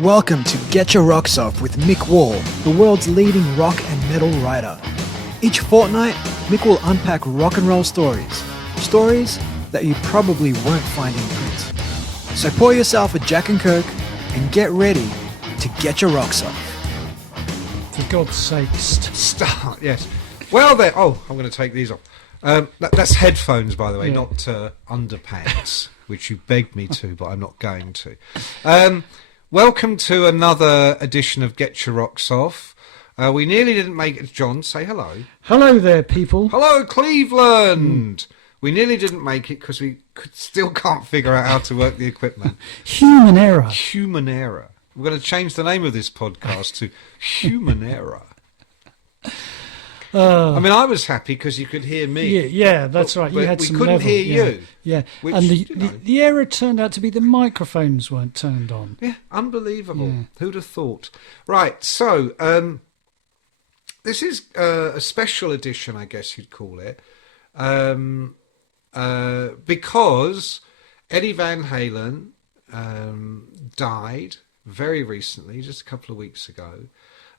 Welcome to Getcha Rocks Off with Mick Wall, the world's leading rock and metal writer. Each fortnight, Mick will unpack rock and roll stories. Stories that you probably won't find in print. So pour yourself a Jack and Coke and get ready to get your rocks off. For God's sake, Start, yes. Well then, I'm going to take these off. That's headphones, by the way, Yeah. not underpants, which you begged me to, but I'm not going to. Welcome to another edition of Getcha Rocks Off. We nearly didn't make it. John, say hello. Hello there, people. Hello, Cleveland! We nearly didn't make it because we still can't figure out how to work the equipment. Human error. Human error. We're going to change the name of this podcast to Human Error. I mean, I was happy because you could hear me. Yeah, that's right. You but had we some couldn't level. hear you. Yeah, Which, and you know. the error turned out to be the microphones weren't turned on. Yeah, unbelievable. Yeah. Who'd have thought? Right, so this is a special edition, I guess you'd call it, because Eddie Van Halen died very recently, just a couple of weeks ago.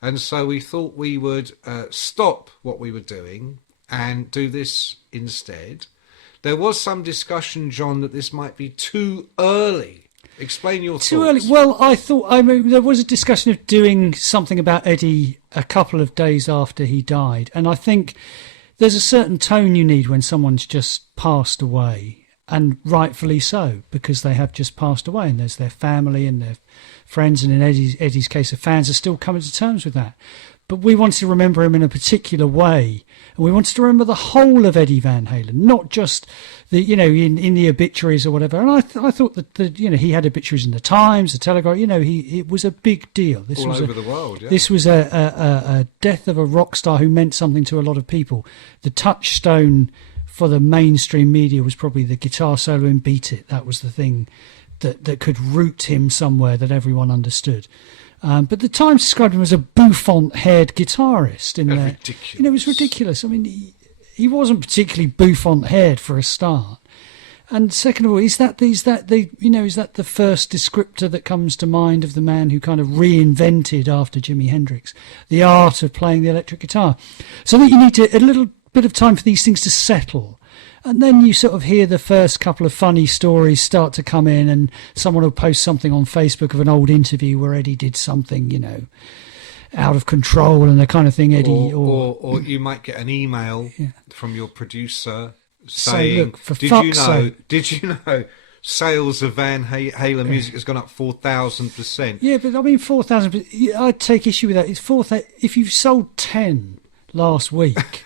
And so we thought we would stop what we were doing and do this instead. There was some discussion, John, that this might be too early. Explain your thoughts. Too early. Well, I mean, there was a discussion of doing something about Eddie a couple of days after he died. And I think there's a certain tone you need when someone's just passed away. And rightfully so, because they have just passed away, and there's their family and their friends, and in Eddie's case, the fans are still coming to terms with that. But we wanted to remember him in a particular way, and we wanted to remember the whole of Eddie Van Halen, not just the, in the obituaries or whatever. And I thought that he had obituaries in the Times, the Telegraph. It was a big deal. This all was over the world. Yeah. This was a death of a rock star who meant something to a lot of people. The touchstone for the mainstream media was probably the guitar solo in Beat It. That was the thing that could root him somewhere that everyone understood. But the Times described him as a bouffant-haired guitarist. Ridiculous. It was ridiculous. I mean, he wasn't particularly bouffant-haired for a start. And second of all, is that the first descriptor that comes to mind of the man who kind of reinvented after Jimi Hendrix the art of playing the electric guitar? So I think you need a little bit of time for these things to settle, and then you sort of hear the first couple of funny stories start to come in, and someone will post something on Facebook of an old interview where Eddie did something out of control and the kind of thing Eddie or you might get an email from your producer saying, look, for fuck's sake. did you know sales of Van Halen music has gone up 4,000%? Yeah, but I mean 4,000, I'd take issue with that. It's 4,000 if you've sold 10 last week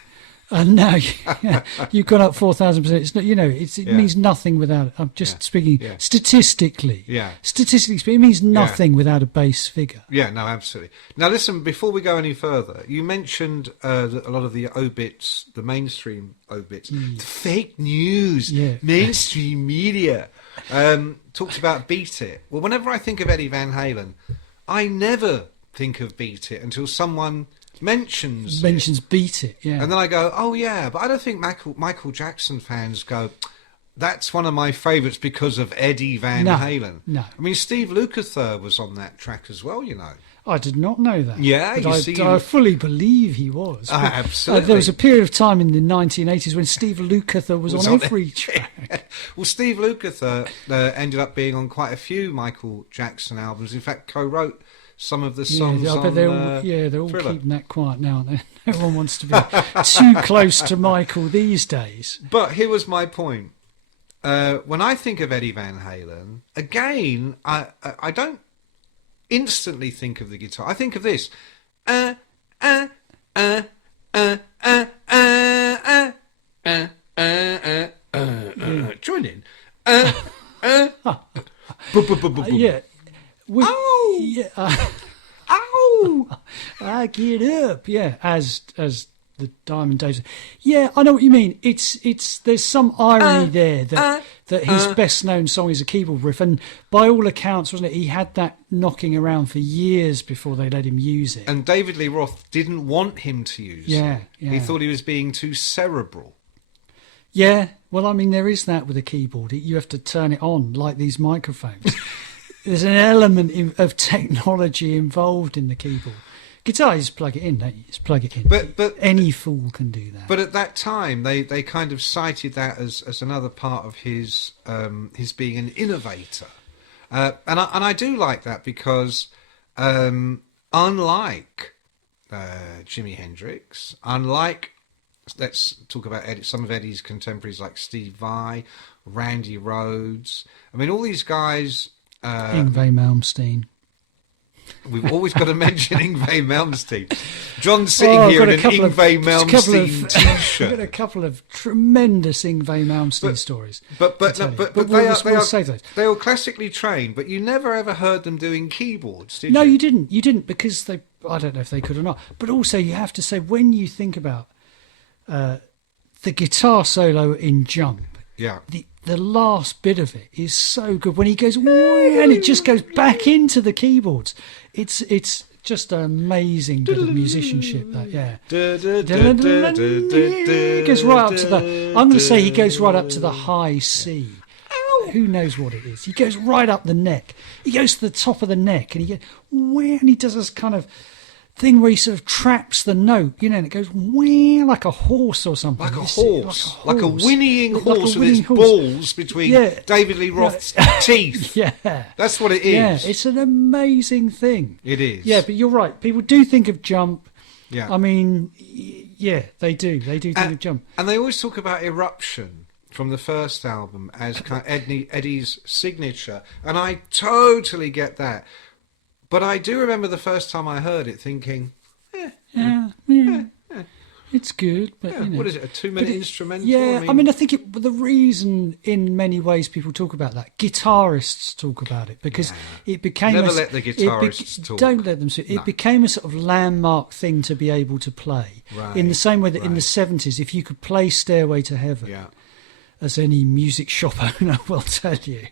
and now you've gone up 4,000%. It's not, it means nothing without it. I'm just speaking statistically. Yeah. Statistically speaking, it means nothing without a base figure. Yeah, no, absolutely. Now, listen, before we go any further, you mentioned that a lot of the obits, the mainstream obits, the fake news, mainstream media, talks about Beat It. Well, whenever I think of Eddie Van Halen, I never think of Beat It until someone mentions Beat It, yeah. And then I go, oh yeah, but I don't think Michael Jackson fans go, that's one of my favourites because of Eddie Van Halen. No. I mean, Steve Lukather was on that track as well, I did not know that. Yeah, but I fully believe he was. Absolutely. There was a period of time in the 1980s when Steve Lukather was on every track. Well, Steve Lukather ended up being on quite a few Michael Jackson albums. In fact, co-wrote some of the songs on they're all Thriller. keeping that quiet now. No one wants to be too close to Michael these days. But here was my point. When I think of Eddie Van Halen, again, I don't instantly think of the guitar. I think of this. Join in. Yeah. Ow! Yeah. Ow! I get up. Yeah, as the Diamond Days. Yeah, I know what you mean. There's some irony there that his best known song is a keyboard riff, and by all accounts, wasn't it? He had that knocking around for years before they let him use it. And David Lee Roth didn't want him to use it. Yeah. He thought he was being too cerebral. Yeah, well, I mean, there is that with a keyboard. You have to turn it on like these microphones. there's an element of technology involved in the keyboard. Guitar, you just plug it in, don't you? Just plug it in. But any fool can do that. But at that time, they kind of cited that as another part of his being an innovator, and I do like that because unlike Jimi Hendrix, unlike, let's talk about some of Eddie's contemporaries like Steve Vai, Randy Rhoads. I mean, all these guys. Yngwie Malmsteen. We've always got to mention Yngwie Malmsteen. John's sitting here in an Yngwie Malmsteen t-shirt. I've got a couple of tremendous Yngwie Malmsteen stories. But they were classically trained, but you never ever heard them doing keyboards, did you? No, you didn't. You didn't, because I don't know if they could or not. But also, you have to say, when you think about the guitar solo in Jump, yeah, the last bit of it is so good when he goes and it just goes back into the keyboards. It's just an amazing bit of musicianship. That He goes right up to the. I'm going to say he goes right up to the high C. Who knows what it is? He goes right up the neck. He goes to the top of the neck, and he does this kind of thing where he sort of traps the note, and it goes like a horse or something. Like a horse. Like a whinnying horse with its balls between David Lee Roth's teeth. Yeah. That's what it is. Yeah, it's an amazing thing. It is. Yeah, but you're right. People do think of Jump. Yeah. I mean, yeah, they do. They do think of Jump. And they always talk about Eruption from the first album as kind of Eddie's signature. And I totally get that. But I do remember the first time I heard it thinking, it's good, but what is it, a 2-minute instrumental? Yeah, I mean, I think the reason in many ways people talk about that, guitarists talk about it, because it became never let the guitarists talk. Don't let them. It became a sort of landmark thing to be able to play. Right, in the same way that in the 70s, if you could play Stairway to Heaven, as any music shop owner will tell you,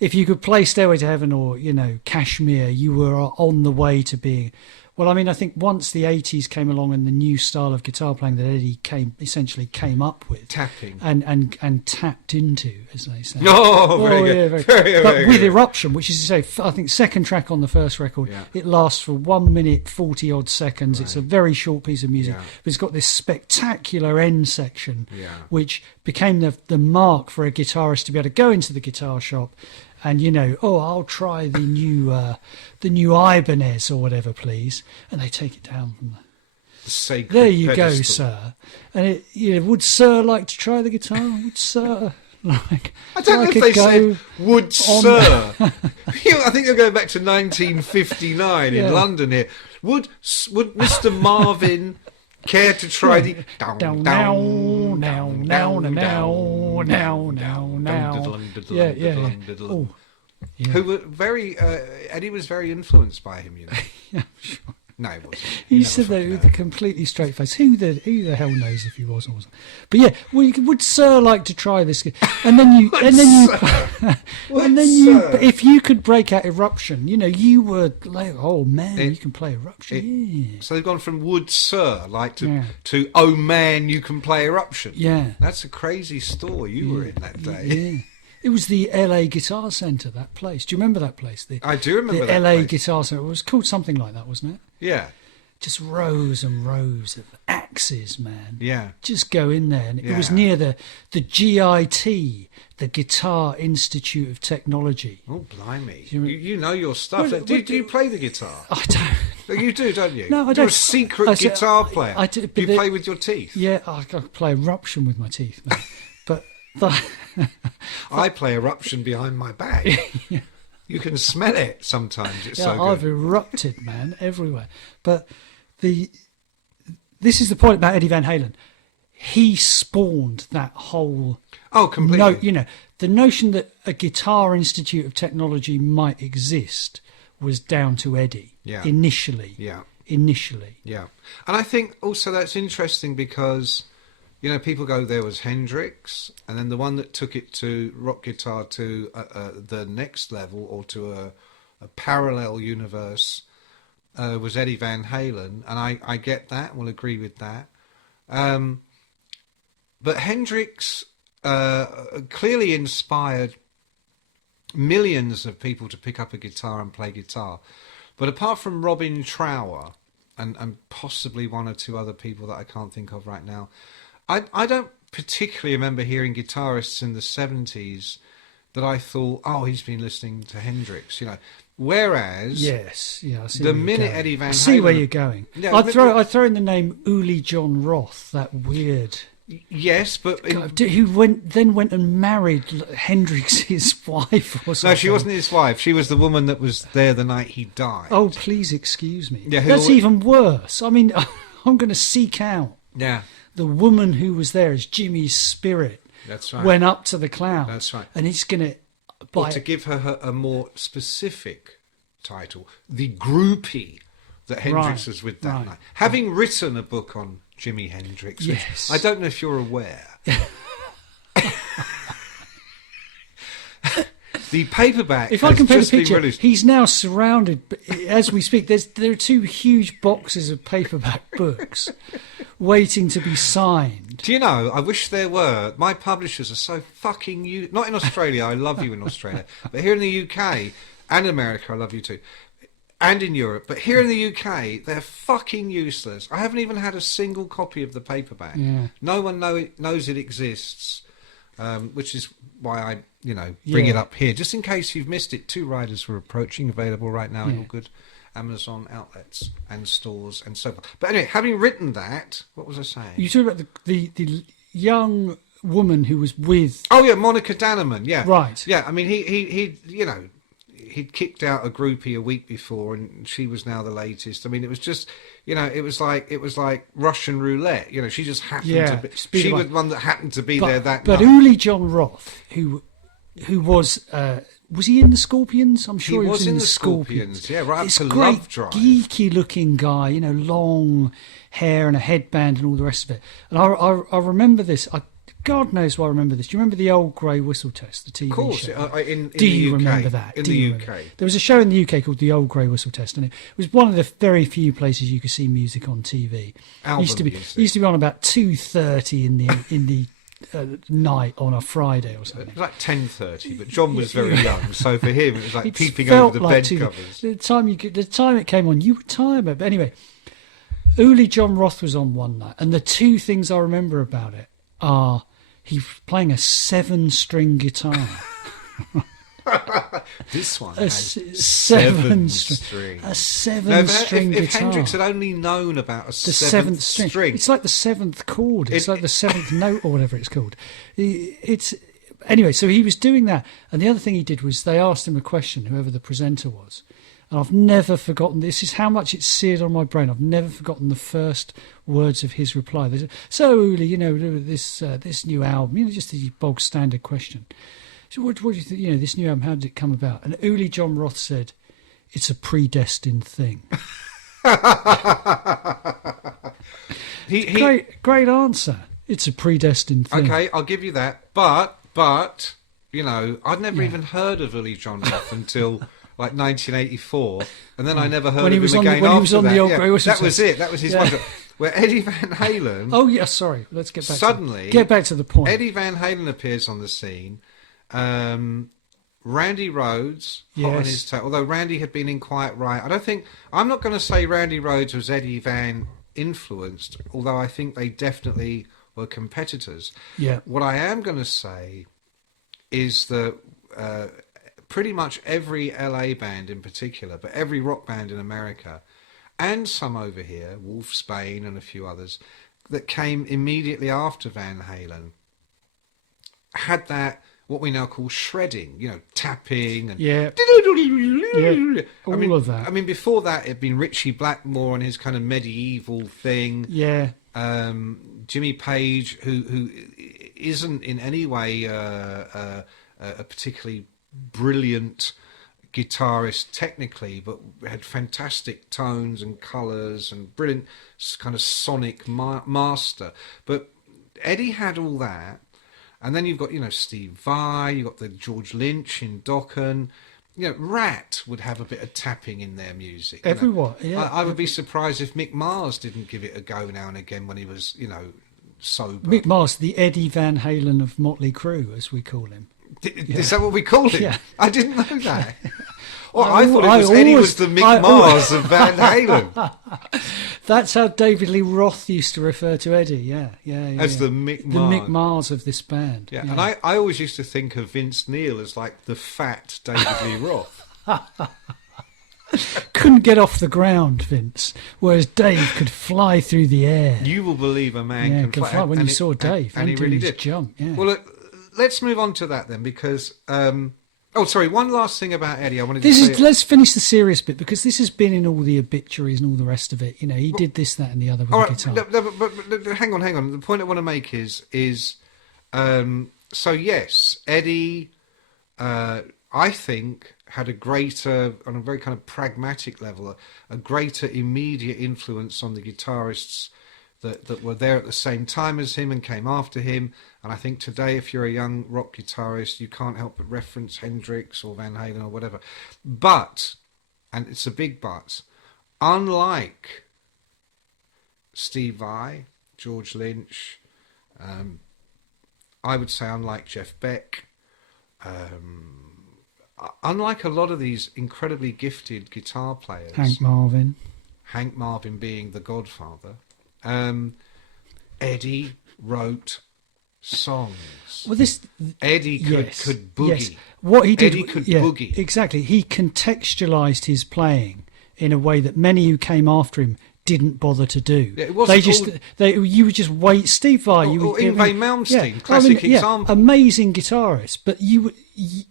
if you could play Stairway to Heaven or, Kashmir, you were on the way to being... Well, I mean, I think once the 80s came along and the new style of guitar playing that Eddie essentially came up with... Tapping. And tapped into, as they say. Very good. Yeah, very but with good. Eruption, which is to say, I think second track on the first record, it lasts for 1 minute, 40-odd seconds. Right. It's a very short piece of music. But it's got this spectacular end section, which became the mark for a guitarist to be able to go into the guitar shop and I'll try the new Ibanez or whatever, please, and they take it down from the sacred there you pedestal. go, sir. And would sir like to try the guitar? Would sir like? I don't know if they said would sir. I think they're going back to 1959 in London here. Would Mr. Marvin care to try the now? Who were very Eddie was very influeed by him, Yeah, sure. No, he wasn't. He said that with a completely straight face. Who the hell knows if he was or wasn't? But yeah, would sir like to try this? And then you, if you could break out Eruption, you were like, oh man, you can play Eruption. So they've gone from would sir like to oh man, you can play Eruption. Yeah, that's a crazy store you were in that day. Yeah. It was the LA Guitar Centre, that place. Do you remember that place? I do remember the that LA place. Guitar Centre. It was called something like that, wasn't it? Yeah. Just rows and rows of axes, man. Yeah. Just go in there. And it was near the GIT, the Guitar Institute of Technology. Oh, blimey. You know your stuff. Do you play the guitar? I don't. You do, don't you? No, I don't. You're a secret guitar player. I do, you play with your teeth? Yeah, I play Eruption with my teeth, man. But... I play Eruption behind my back. Yeah. You can smell it sometimes. It's so good. I've erupted, man, everywhere. But this is the point about Eddie Van Halen. He spawned that whole... Oh, completely. The notion that a Guitar Institute of Technology might exist was down to Eddie initially. Yeah. Initially. Yeah. And I think also that's interesting because... people go, there was Hendrix, and then the one that took it to rock guitar to the next level or to a parallel universe was Eddie Van Halen, and I get that, will agree with that. But Hendrix clearly inspired millions of people to pick up a guitar and play guitar. But apart from Robin Trower and possibly one or two other people that I can't think of right now, I don't particularly remember hearing guitarists in the 70s that I thought, oh, he's been listening to Hendrix, you know. Whereas, yes, yeah, I see the where you're minute going. Eddie Van Halen, I see where you're going. Yeah, I'd throw in the name Uli John Roth, that weird. Yes, but Who went and married Hendrix's wife or something. no, she wasn't his wife. She was the woman that was there the night he died. Oh, please excuse me. Yeah, that's even worse. I mean, I'm going to seek out the woman who was there as Jimmy's spirit. That's right. Went up to the cloud. That's right. And he's going to... Or to give her a more specific title, the groupie that Hendrix was with that night. Having written a book on Jimi Hendrix, which I don't know if you're aware. The paperback. If I compare the picture, released. He's now surrounded, as we speak. There are two huge boxes of paperback books waiting to be signed. Do you know? I wish there were. My publishers are so fucking not in Australia. I love you in Australia, but here in the UK and America, I love you too, and in Europe. But here in the UK, they're fucking useless. I haven't even had a single copy of the paperback. Yeah. No one knows it exists, which is why I bring it up here, just in case you've missed it. Two Riders were approaching, available right now in all good Amazon outlets and stores and so forth. But anyway, having written that, what was I saying? You talk about the young woman who was with... Oh yeah, Monica Danneman. Yeah, right. Yeah, I mean he'd kicked out a groupie a week before, and she was now the latest. I mean, it was just, it was like Russian roulette. She just happened to be. She was one that happened to be there that night. But Uli John Roth, who was he in the Scorpions? I'm sure he was in the Scorpions. Yeah, right up to great, Love Drive. Geeky looking guy, long hair and a headband and all the rest of it. And I remember this. God knows why I remember this. Do you remember the old Grey Whistle Test, the TV show? Of course. In Do you UK, remember that? In the UK. There was a show in the UK called The Old Grey Whistle Test, and it was one of the very few places you could see music on TV. Album it used to be on about 2:30 in the night on a Friday or something. It was like 10:30, but John was very young, so for him it was like peeping over the bed covers. The time it came on, you were tired. But anyway, Uli John Roth was on one night, and the two things I remember about it are he's playing a 7-string guitar. This one has 7 string. A 7-string guitar. If Hendrix had only known about the 7th string, it's like the 7th chord. It's like the 7th note or whatever it's called. Anyway. So he was doing that, and the other thing he did was they asked him a question, whoever the presenter was, and I've never forgotten. This is how much it's seared on my brain. I've never forgotten the first words of his reply. They said, "So Uli, this new album, just the bog standard question. So what do you think, this new album, how did it come about?" And Uli John Roth said, "It's a predestined thing." Great answer. It's a predestined thing. Okay, I'll give you that. But I'd never even heard of Uli John Roth until like 1984, and then I never heard of him again when after he was on that. the old Grey Whistle That was it. That was his one. Where Eddie Van Halen... Oh, yeah, sorry. Let's get back get back to the point. Eddie Van Halen appears on the scene. Randy Rhoads, hot on his tail. Although Randy had been in Quiet Riot. I'm not going to say Randy Rhoads was Eddie Van influenced, although I think they definitely were competitors. Yeah. What I am going to say is that pretty much every LA band in particular, but every rock band in America, and some over here, Wolf Spain and a few others, that came immediately after Van Halen, had that, what we now call shredding, tapping and all of that. I mean, before that, it'd been Ritchie Blackmore and his kind of medieval thing. Yeah. Jimmy Page, who isn't in any way a particularly brilliant guitarist technically, but had fantastic tones and colours and brilliant kind of sonic master. But Eddie had all that. And then you've got, Steve Vai, you've got the George Lynch in Dokken. Rat would have a bit of tapping in their music. Everyone, yeah. I would be surprised if Mick Mars didn't give it a go now and again when he was, sober. Mick Mars, the Eddie Van Halen of Motley Crue, as we call him. Is that what we call him? Yeah. I didn't know that. Well, I thought Eddie was the Mick Mars of Van Halen. That's how David Lee Roth used to refer to Eddie. Yeah. As the Mick Mars. The Mick Mars of this band. Yeah, and I always used to think of Vince Neil as like the fat David Lee Roth. Couldn't get off the ground, Vince, whereas Dave could fly through the air. You will believe a man can fly. When you saw Dave, and he really did jump. Yeah. Well, look, let's move on to that then, because one last thing about Eddie. I wanted to say. Let's finish the serious bit, because this has been in all the obituaries and all the rest of it. He did this, that, and the other with the guitar. But hang on. The point I want to make is so yes, Eddie, I think, had a greater, on a very kind of pragmatic level, a greater immediate influence on the guitarists that were there at the same time as him and came after him. And I think today, if you're a young rock guitarist, you can't help but reference Hendrix or Van Halen or whatever. But, and it's a big but, unlike Steve Vai, George Lynch, I would say unlike Jeff Beck, unlike a lot of these incredibly gifted guitar players, Hank Marvin being the godfather, Eddie wrote songs. Well, Eddie could boogie. Yes. What he did, Eddie could boogie. Exactly. He contextualised his playing in a way that many who came after him didn't bother to do. Yeah, it wasn't you would just wait. Steve Vai, Yngwie Malmsteen, classic example. Amazing guitarist, but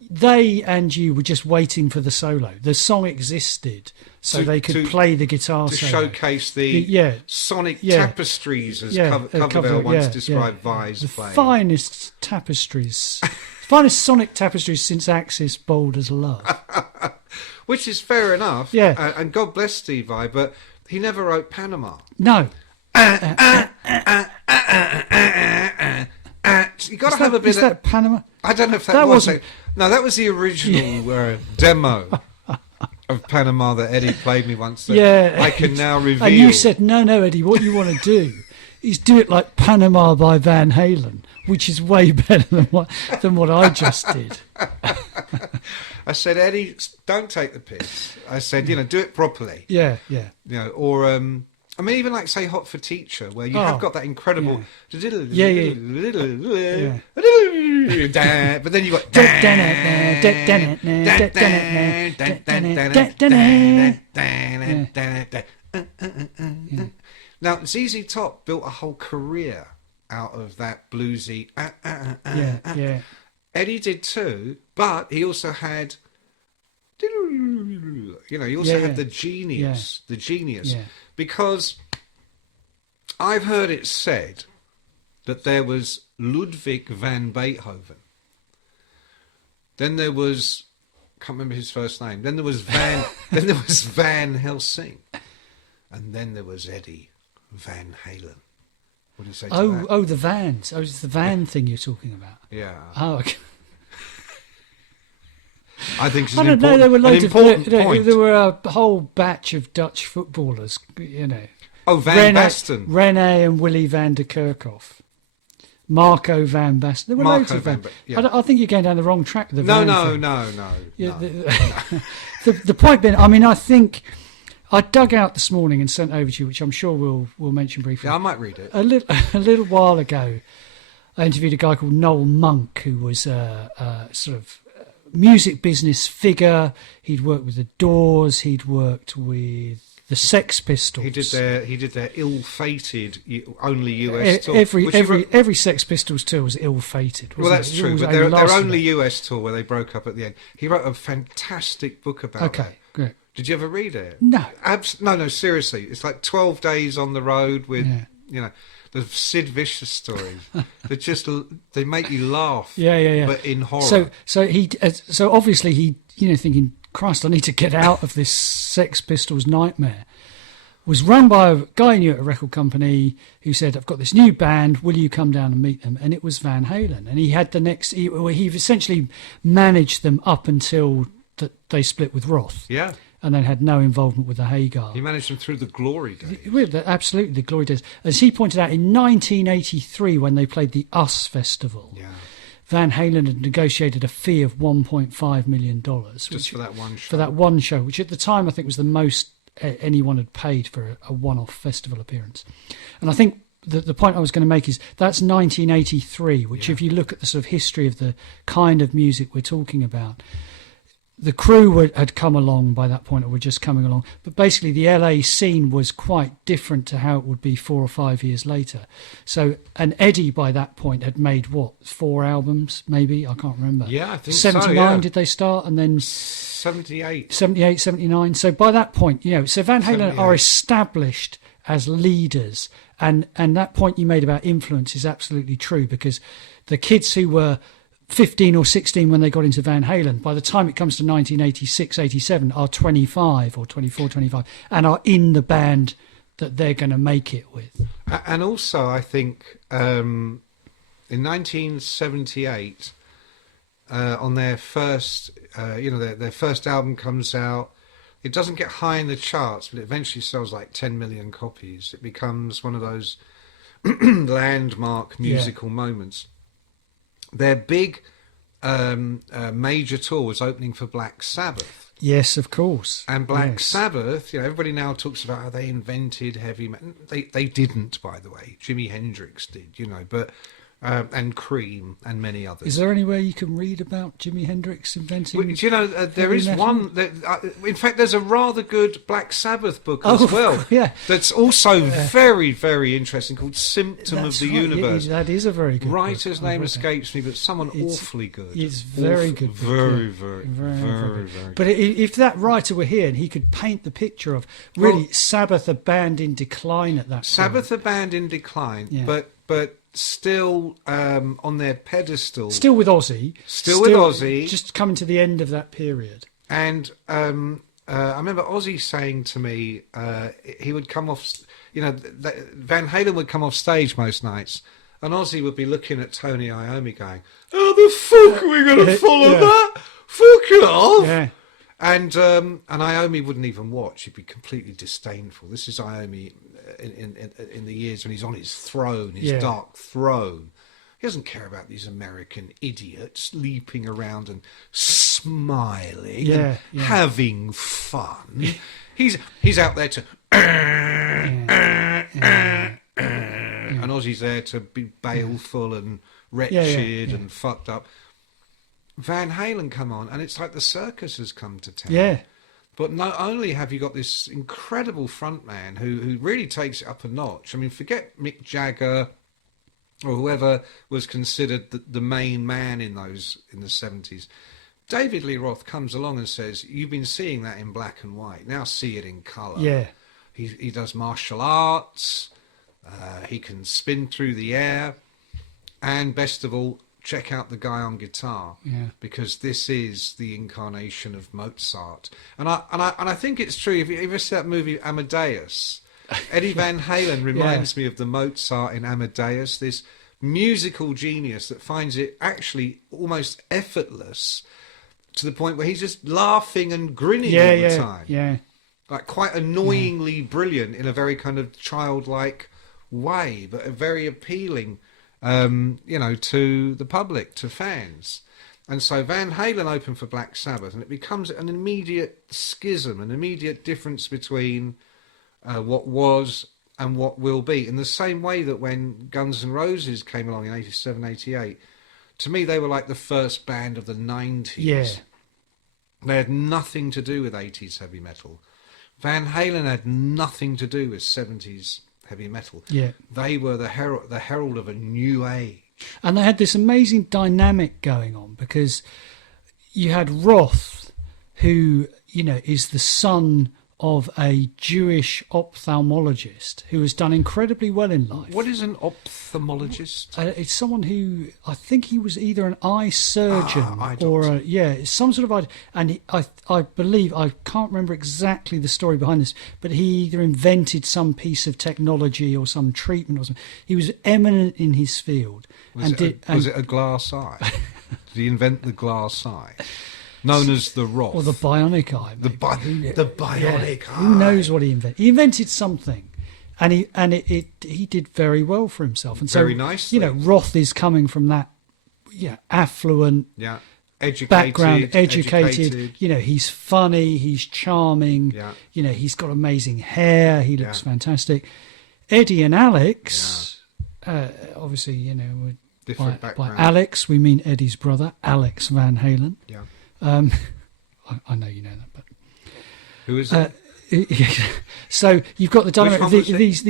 they and you were just waiting for the solo. The song existed so they could play the guitar to solo. showcase the sonic tapestries, as Coverdale once described Vai's playing. Finest tapestries, finest sonic tapestries since Axis Boulder's Love. Which is fair enough. Yeah, and God bless Steve Vai, but he never wrote Panama. No. You got to have a bit. Is that Panama? I don't know if that was. No, that was the original demo of Panama that Eddie played me once. That I can now reveal. And you said, no, Eddie, what you want to do is do it like Panama by Van Halen, which is way better than what I just did. I said, Eddie, don't take the piss. I said, do it properly. Yeah. Or I mean, even like say Hot for Teacher, where you have got that incredible. But then you got. Now ZZ Top built a whole career out of that bluesy. Yeah. Eddie did too, but he also had. He also had the genius, because I've heard it said that there was Ludwig van Beethoven, then there was, can't remember his first name, then there was Van Helsing, and then there was Eddie Van Halen. What do you say to that? Oh, the Vans. Oh, it's the van thing you're talking about. Yeah. Oh, okay. I think it's I don't know. There were loads point. There were a whole batch of Dutch footballers. Oh, Van Basten, René and Willy van der Kerkhoff, Marco van Basten. There were loads of them. I think you're going down the wrong track with the van thing. No. The point being, I mean, I think I dug out this morning and sent over to you, which I'm sure we'll mention briefly. Yeah, I might read it. A little while ago, I interviewed a guy called Noel Monk, who was a sort of music business figure. He'd worked with the Doors. He'd worked with the Sex Pistols. He did their ill-fated only US tour. Every Sex Pistols tour was ill-fated. Well, that's true. But their only US tour where they broke up at the end. He wrote a fantastic book about it. Okay, great. Did you ever read it? No. No, seriously. It's like 12 days on the road with, the Sid Vicious stories. They make you laugh. Yeah. But in horror. So obviously he, thinking, Christ, I need to get out of this Sex Pistols nightmare. Was run by a guy he knew at a record company who said, I've got this new band, will you come down and meet them? And it was Van Halen. And he had he essentially managed them up until they split with Roth. Yeah. And then had no involvement with the Hagar. He managed them through the glory days. Absolutely, the glory days. As he pointed out, in 1983, when they played the US Festival, Van Halen had negotiated a fee of $1.5 million. Just for that one show. For that one show, which at the time I think was the most anyone had paid for a one-off festival appearance. And I think the point I was going to make is that's 1983, which if you look at the sort of history of the kind of music we're talking about, the crew had come along by that point, or were just coming along. But basically, the LA scene was quite different to how it would be 4 or 5 years later. So, and Eddie by that point had made, 4 albums, maybe? I can't remember. Yeah, I think 79 so, yeah. did they start? And then 78. 78, 79. So by that point, so Van Halen 78. are established as leaders. And that point you made about influence is absolutely true, because the kids who were 15 or 16 when they got into Van Halen, by the time it comes to 1986, 87, are 25 or 24, 25, and are in the band that they're going to make it with. And also, I think in 1978, on their first, their first album comes out. It doesn't get high in the charts, but it eventually sells like 10 million copies. It becomes one of those landmark musical moments. Their big major tour was opening for Black Sabbath. Yes, of course. And Black Sabbath, everybody now talks about how they invented heavy metal. They didn't, by the way. Jimi Hendrix did, but and Cream and many others. Is there anywhere you can read about Jimi Hendrix inventing? Well, there is metal? one. In fact, there's a rather good Black Sabbath book as well. Yeah, that's also very, very interesting, called "Symptom of the Universe." Yeah, that is a very good writer's book. name escapes me, but someone awfully good. It's very good. Very, very good. But if that writer were here and he could paint the picture of really Sabbath, a band in decline at that Sabbath, point. a band in decline, but still on their pedestal. Still with Ozzy. Still with Ozzy. Just coming to the end of that period. And I remember Ozzy saying to me, he would come off, Van Halen would come off stage most nights, and Ozzy would be looking at Tony Iommi going, how the fuck are we going to follow that? Fuck it off! Yeah. And Iommi wouldn't even watch. He'd be completely disdainful. This is Iommi in the years when he's on his throne, his dark throne. He doesn't care about these American idiots leaping around and smiling and having fun. He's out there to and Ozzy's there to be baleful and wretched and fucked up. Van Halen come on, and it's like the circus has come to town. Yeah. But not only have you got this incredible frontman who really takes it up a notch. I mean, forget Mick Jagger or whoever was considered the main man in the 70s. David Lee Roth comes along and says, you've been seeing that in black and white. Now see it in colour. Yeah. He does martial arts. He can spin through the air. And best of all, check out the guy on guitar, because this is the incarnation of Mozart. And I think it's true. If you ever see that movie Amadeus, Eddie Van Halen reminds me of the Mozart in Amadeus, this musical genius that finds it actually almost effortless to the point where he's just laughing and grinning all the time. Yeah. Like quite annoyingly brilliant in a very kind of childlike way, but a very appealing to the public, to fans. And so Van Halen opened for Black Sabbath, and it becomes an immediate schism, an immediate difference between what was and what will be. In the same way that when Guns N' Roses came along in 87, 88, to me they were like the first band of the 90s. Yeah. They had nothing to do with 80s heavy metal. Van Halen had nothing to do with 70s heavy metal. Yeah. They were the herald of a new age. And they had this amazing dynamic going on, because you had Roth, who, is the son of a Jewish ophthalmologist who has done incredibly well in life. What is an ophthalmologist? It's someone who, I think he was either an eye surgeon or some sort of, and I believe, I can't remember exactly the story behind this, but he either invented some piece of technology or some treatment or something. He was eminent in his field. Was it a glass eye? Did he invent the glass eye? Known as the Roth. Or the bionic eye. The bionic eye. Who knows what he invented? He invented something. And he did very well for himself. And so, very nicely. Roth is coming from that affluent. Yeah. Background, educated. He's funny, he's charming. Yeah. He's got amazing hair. He looks fantastic. Eddie and Alex, obviously, Different by background. Alex we mean Eddie's brother, Alex Van Halen. Yeah. I know you know that, but who is it? So you've got the dynamic of was these.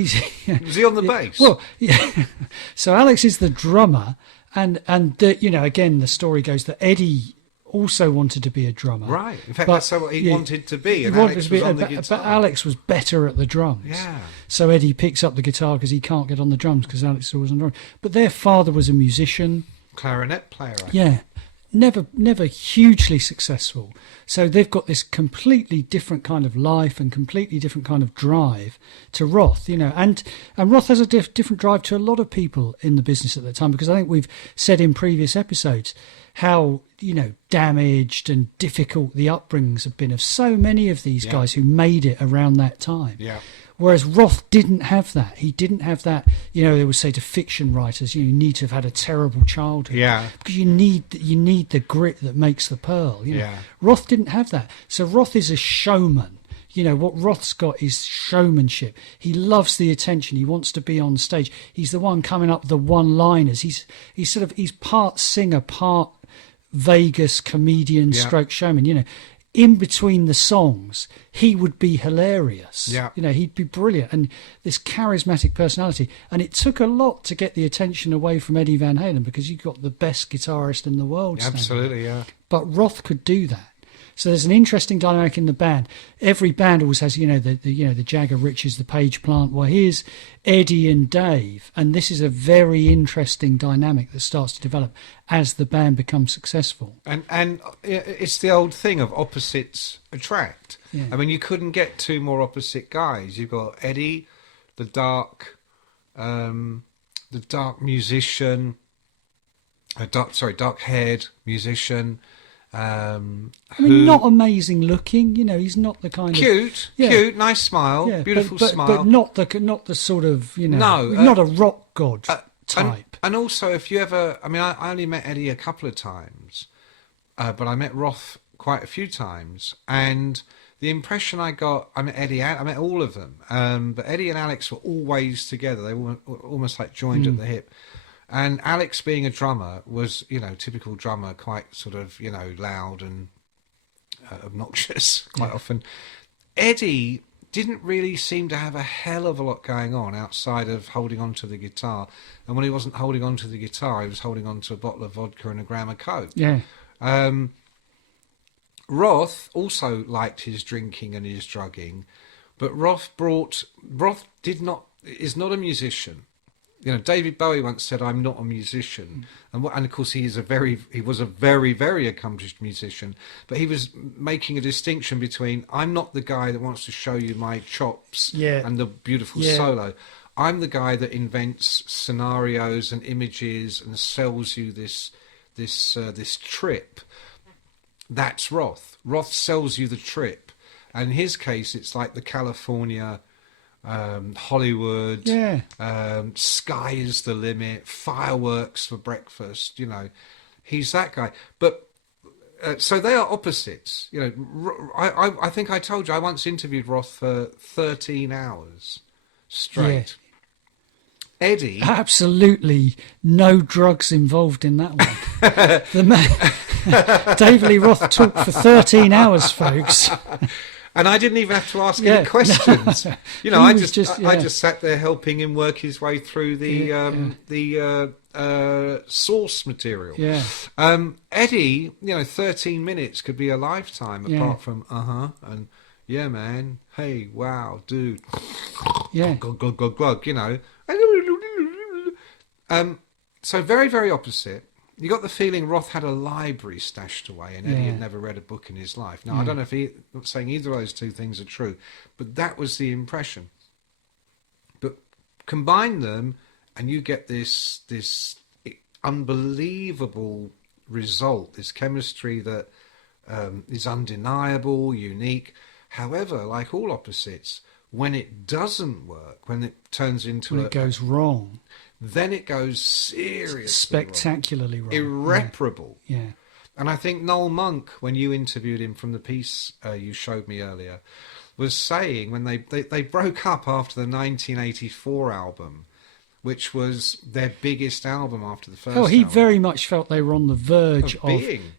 Was he on the bass? Well, yeah. So Alex is the drummer. And again, the story goes that Eddie also wanted to be a drummer. Right. In fact, that's what he wanted to be. And Alex was on the guitar. But Alex was better at the drums. Yeah. So Eddie picks up the guitar because he can't get on the drums because Alex was on the drums. But their father was a musician. Clarinet player. Yeah. Never hugely successful. So they've got this completely different kind of life and completely different kind of drive to Roth, and Roth has a different drive to a lot of people in the business at that time, because I think we've said in previous episodes how, damaged and difficult the upbringings have been of so many of these guys who made it around that time. Yeah. Whereas Roth didn't have that. He didn't have that. They would say to fiction writers, you need to have had a terrible childhood. Yeah. Because you need the grit that makes the pearl. Yeah. Roth didn't have that. So Roth is a showman. What Roth's got is showmanship. He loves the attention. He wants to be on stage. He's the one coming up with the one-liners. He's part singer, part Vegas comedian, stroke showman. In between the songs, he would be hilarious. Yeah. He'd be brilliant. And this charismatic personality. And it took a lot to get the attention away from Eddie Van Halen, because you got the best guitarist in the world. Absolutely, yeah. But Roth could do that. So there's an interesting dynamic in the band. Every band always has, the Jagger Richards, the Page Plant. Well, here's Eddie and Dave, and this is a very interesting dynamic that starts to develop as the band becomes successful. And it's the old thing of opposites attract. Yeah. I mean, you couldn't get two more opposite guys. You've got Eddie, the dark musician, dark-haired musician. Not amazing looking. He's not the kind cute, nice smile, beautiful smile, but not the sort of not a rock god type. And also, if you ever, I only met Eddie a couple of times, but I met Roth quite a few times, and the impression I got, I met all of them, but Eddie and Alex were always together. They were almost like joined at the hip. And Alex, being a drummer, was, typical drummer, quite sort of, loud and obnoxious quite often. Eddie didn't really seem to have a hell of a lot going on outside of holding on to the guitar. And when he wasn't holding on to the guitar, he was holding on to a bottle of vodka and a gram of Coke. Yeah. Roth also liked his drinking and his drugging, but Roth is not a musician. David Bowie once said, "I'm not a musician," and of course he was a very, very accomplished musician. But he was making a distinction between, I'm not the guy that wants to show you my chops and the beautiful solo. I'm the guy that invents scenarios and images and sells you this trip. That's Roth. Roth sells you the trip, and in his case, it's like the California. Hollywood, sky is the limit, fireworks for breakfast, he's that guy. But so they are opposites. I think I told you I once interviewed Roth for 13 hours straight. Eddie, absolutely no drugs involved in that one. The man, David Lee Roth talked for 13 hours, folks. And I didn't even have to ask any questions. I just sat there helping him work his way through the source material. Yeah. Eddie, 13 minutes could be a lifetime apart from and yeah, man, hey, wow, dude, glug, so very, very opposite. You got the feeling Roth had a library stashed away, and Eddie had never read a book in his life. Now, I don't know if I'm not saying either of those two things are true, but that was the impression. But combine them, and you get this unbelievable result, this chemistry that is undeniable, unique. However, like all opposites, when it doesn't work, when it turns into when it goes wrong, then it goes seriously spectacularly wrong. Irreparable. Yeah. And I think Noel Monk, when you interviewed him from the piece you showed me earlier, was saying when they broke up after the 1984 album, which was their biggest album after the first album. He very much felt they were on the verge of being.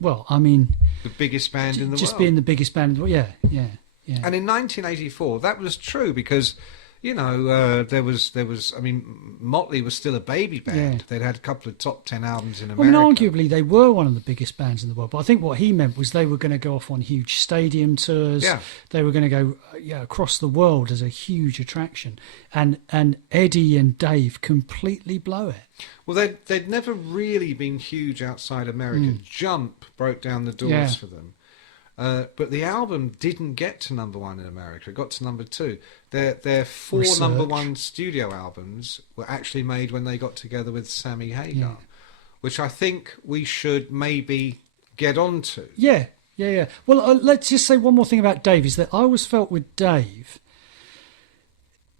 Well, I mean... the biggest band in the world. Just being the biggest band in the world, yeah. And in 1984, that was true because... there was. I mean, Motley was still a baby band. Yeah. They'd had a couple of top 10 albums in America. Well, I mean, arguably, they were one of the biggest bands in the world. But I think what he meant was they were going to go off on huge stadium tours. Yeah. They were going to go across the world as a huge attraction. And Eddie and Dave completely blow it. Well, they'd never really been huge outside America. Jump broke down the doors for them. But the album didn't get to number one in America. It got to number two. Their four number one studio albums were actually made when they got together with Sammy Hagar, which I think we should maybe get onto. Yeah. Well, let's just say one more thing about Dave, is that I always felt with Dave,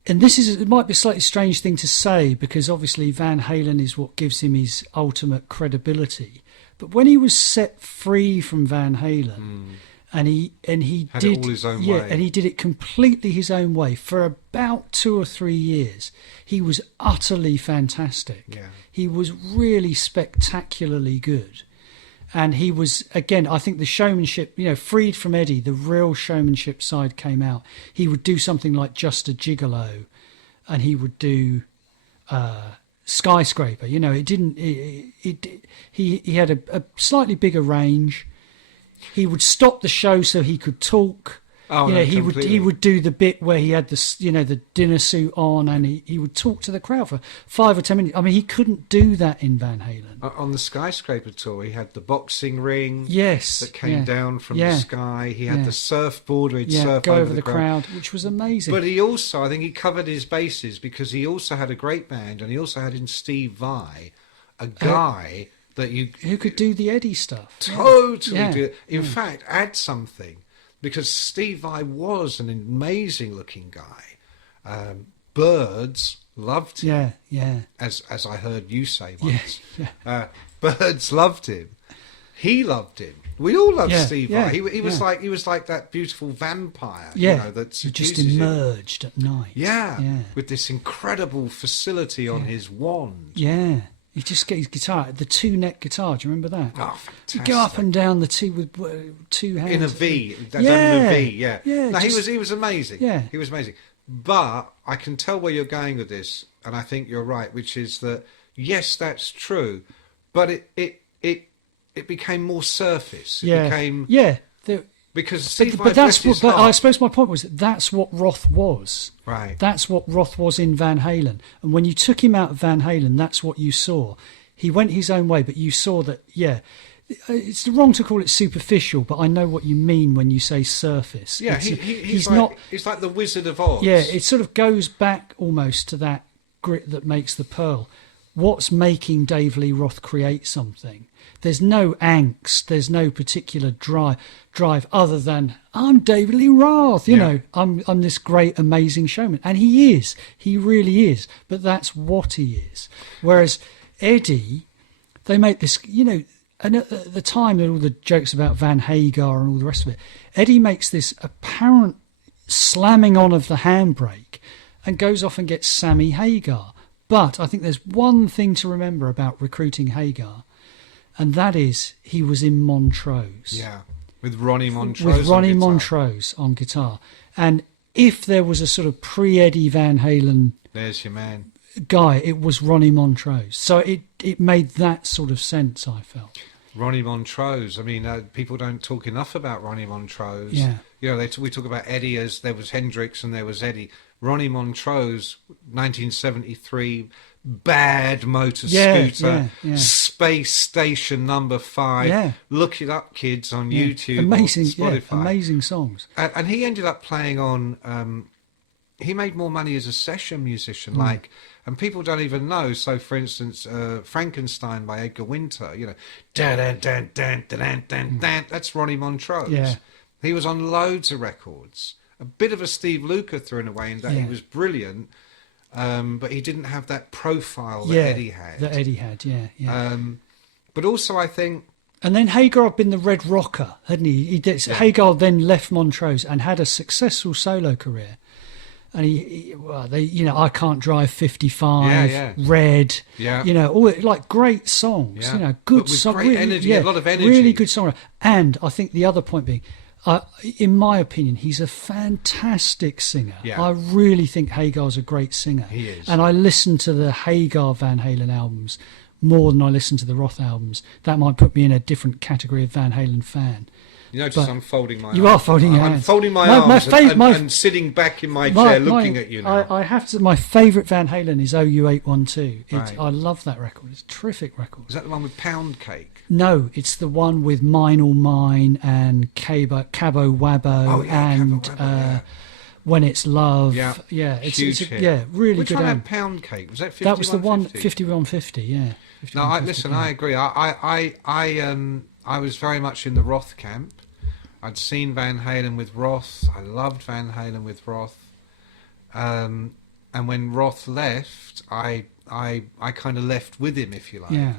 and it might be a slightly strange thing to say because obviously Van Halen is what gives him his ultimate credibility. But when he was set free from Van Halen, and he Had did it all his own way. and he did it completely his own way for about 2 or 3 years, he was utterly fantastic. Yeah. He was really spectacularly good, and he was, again, I think the showmanship, freed from Eddie, the real showmanship side came out. He would do something like Just a Gigolo, and he would do Skyscraper. He had a slightly bigger range. He would stop the show so he could talk. He would do the bit where he had the dinner suit on, and he would talk to the crowd for 5 or 10 minutes. I mean, he couldn't do that in Van Halen. On the Skyscraper tour, he had the boxing ring that came yeah, down from the sky. He had the surfboard where he'd yeah, surf go over over the crowd, which was amazing. But he also, I think he covered his bases because he also had a great band, and he also had in Steve Vai, a guy who could do the Eddie stuff. Totally do it. In fact, add something, because Steve Vai was an amazing looking guy. Birds loved him. Yeah. As I heard you say once. Birds loved him. He loved him. We all loved Steve Vai. He was like that beautiful vampire. That he just seduces you. emerged at night. Yeah. With this incredible facility on his wand. Yeah. He just get his guitar, the 2-neck guitar. Do you remember that? Oh, fantastic! You go up and down the two with 2 hands in a V. In a V. Yeah. No, he was amazing. Yeah, he was amazing. But I can tell where you're going with this, and I think you're right, which is that yes, that's true, but it became more surface. It became because Steve Vai, I suppose my point was that's what Roth was. Right. That's what Roth was in Van Halen. And when you took him out of Van Halen, that's what you saw. He went his own way, but you saw that, it's wrong to call it superficial, but I know what you mean when you say surface. Yeah, he's like the Wizard of Oz. Yeah, it sort of goes back almost to that grit that makes the pearl. What's making Dave Lee Roth create something? There's no angst. There's no particular drive other than I'm David Lee Roth. I'm this great, amazing showman, and he is. He really is. But that's what he is. Whereas Eddie, they make this. And at the time, there were all the jokes about Van Hagar and all the rest of it. Eddie makes this apparent slamming on of the handbrake and goes off and gets Sammy Hagar. But I think there's one thing to remember about recruiting Hagar. And that is, he was in Montrose. Yeah, with Ronnie Montrose. On guitar. And if there was a sort of pre-Eddie Van Halen... There's your man. ...guy, it was Ronnie Montrose. So it made that sort of sense, I felt. Ronnie Montrose. I mean, people don't talk enough about Ronnie Montrose. Yeah. We talk about Eddie as there was Hendrix and there was Eddie. Ronnie Montrose, 1973... Bad Motor Scooter, Space Station Number 5. Yeah. Look it up, kids, on YouTube, amazing, or Spotify. Amazing songs. And he ended up playing on. He made more money as a session musician, and people don't even know. So, for instance, Frankenstein by Edgar Winter, that's Ronnie Montrose. Yeah. He was on loads of records. A bit of a Steve Lukather in a way, in that he was brilliant. but he didn't have that profile that Eddie had. But also, I think. And then Hagar had been the Red Rocker, hadn't he? Hagar then left Montrose and had a successful solo career. And I Can't Drive 55, Red, all like great songs, good songs, great energy, a lot of energy, really good song. And I think the other point being, in my opinion, he's a fantastic singer. Yeah. I really think Hagar's a great singer. He is. And I listen to the Hagar Van Halen albums more than I listen to the Roth albums. That might put me in a different category of Van Halen fan. You notice I'm folding my arms. You are folding your hands. I'm folding my arms and sitting back in my chair looking at you now. I have to. My favourite Van Halen is OU812. Right. I love that record. It's a terrific record. Is that the one with Pound Cake? No, it's the one with Mine All Mine and Cabo Wabo and When It's Love. Yeah, it's hit. Really Which good. Which one album. had Pound Cake? Was that 5150? That was the one 5150. Yeah. No, I agree. I was very much in the Roth camp. I'd seen Van Halen with Roth. I loved Van Halen with Roth. And when Roth left, I kind of left with him, if you like. Yeah.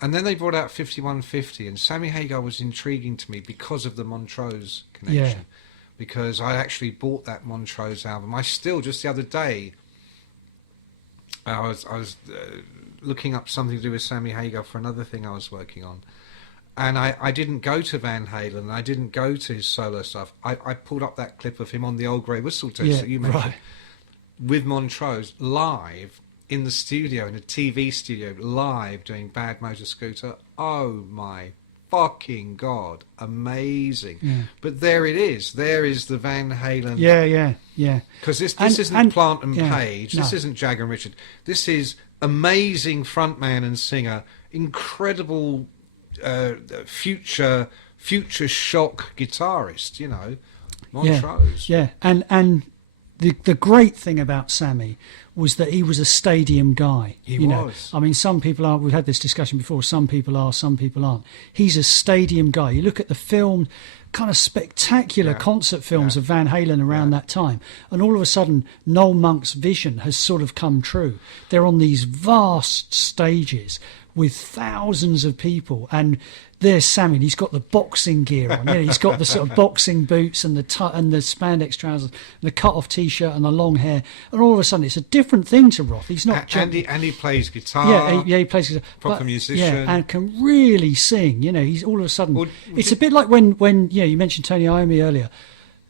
And then they brought out 5150, and Sammy Hagar was intriguing to me because of the Montrose connection. Yeah. Because I actually bought that Montrose album. I still, just the other day, I was looking up something to do with Sammy Hagar for another thing I was working on. And I didn't go to Van Halen, I didn't go to his solo stuff. I pulled up that clip of him on the Old Grey Whistle test that you mentioned, with Montrose, live in the studio, in a TV studio, live doing Bad Motor Scooter. Oh my fucking God, amazing. Yeah. But there it is. There is the Van Halen. Yeah. Because this isn't Plant and Page, this isn't Jagger and Richard. This is amazing frontman and singer, incredible future shock guitarist, Montrose. Yeah. And the great thing about Sammy was that he was a stadium guy. He was. I mean, some people are, we've had this discussion before, some people are, some people aren't. He's a stadium guy. You look at the film, kind of spectacular concert films of Van Halen around that time, and all of a sudden Noel Monk's vision has sort of come true. They're on these vast stages with thousands of people, and there's Sammy. He's got the boxing gear on. He's got the sort of boxing boots and the spandex trousers, and the cut-off T-shirt and the long hair. And all of a sudden, it's a different thing to Roth. He's not. And he plays guitar. Yeah, he plays guitar. Proper musician. Yeah, and can really sing. He's all of a sudden. It's a bit like when you mentioned Tony Iommi earlier.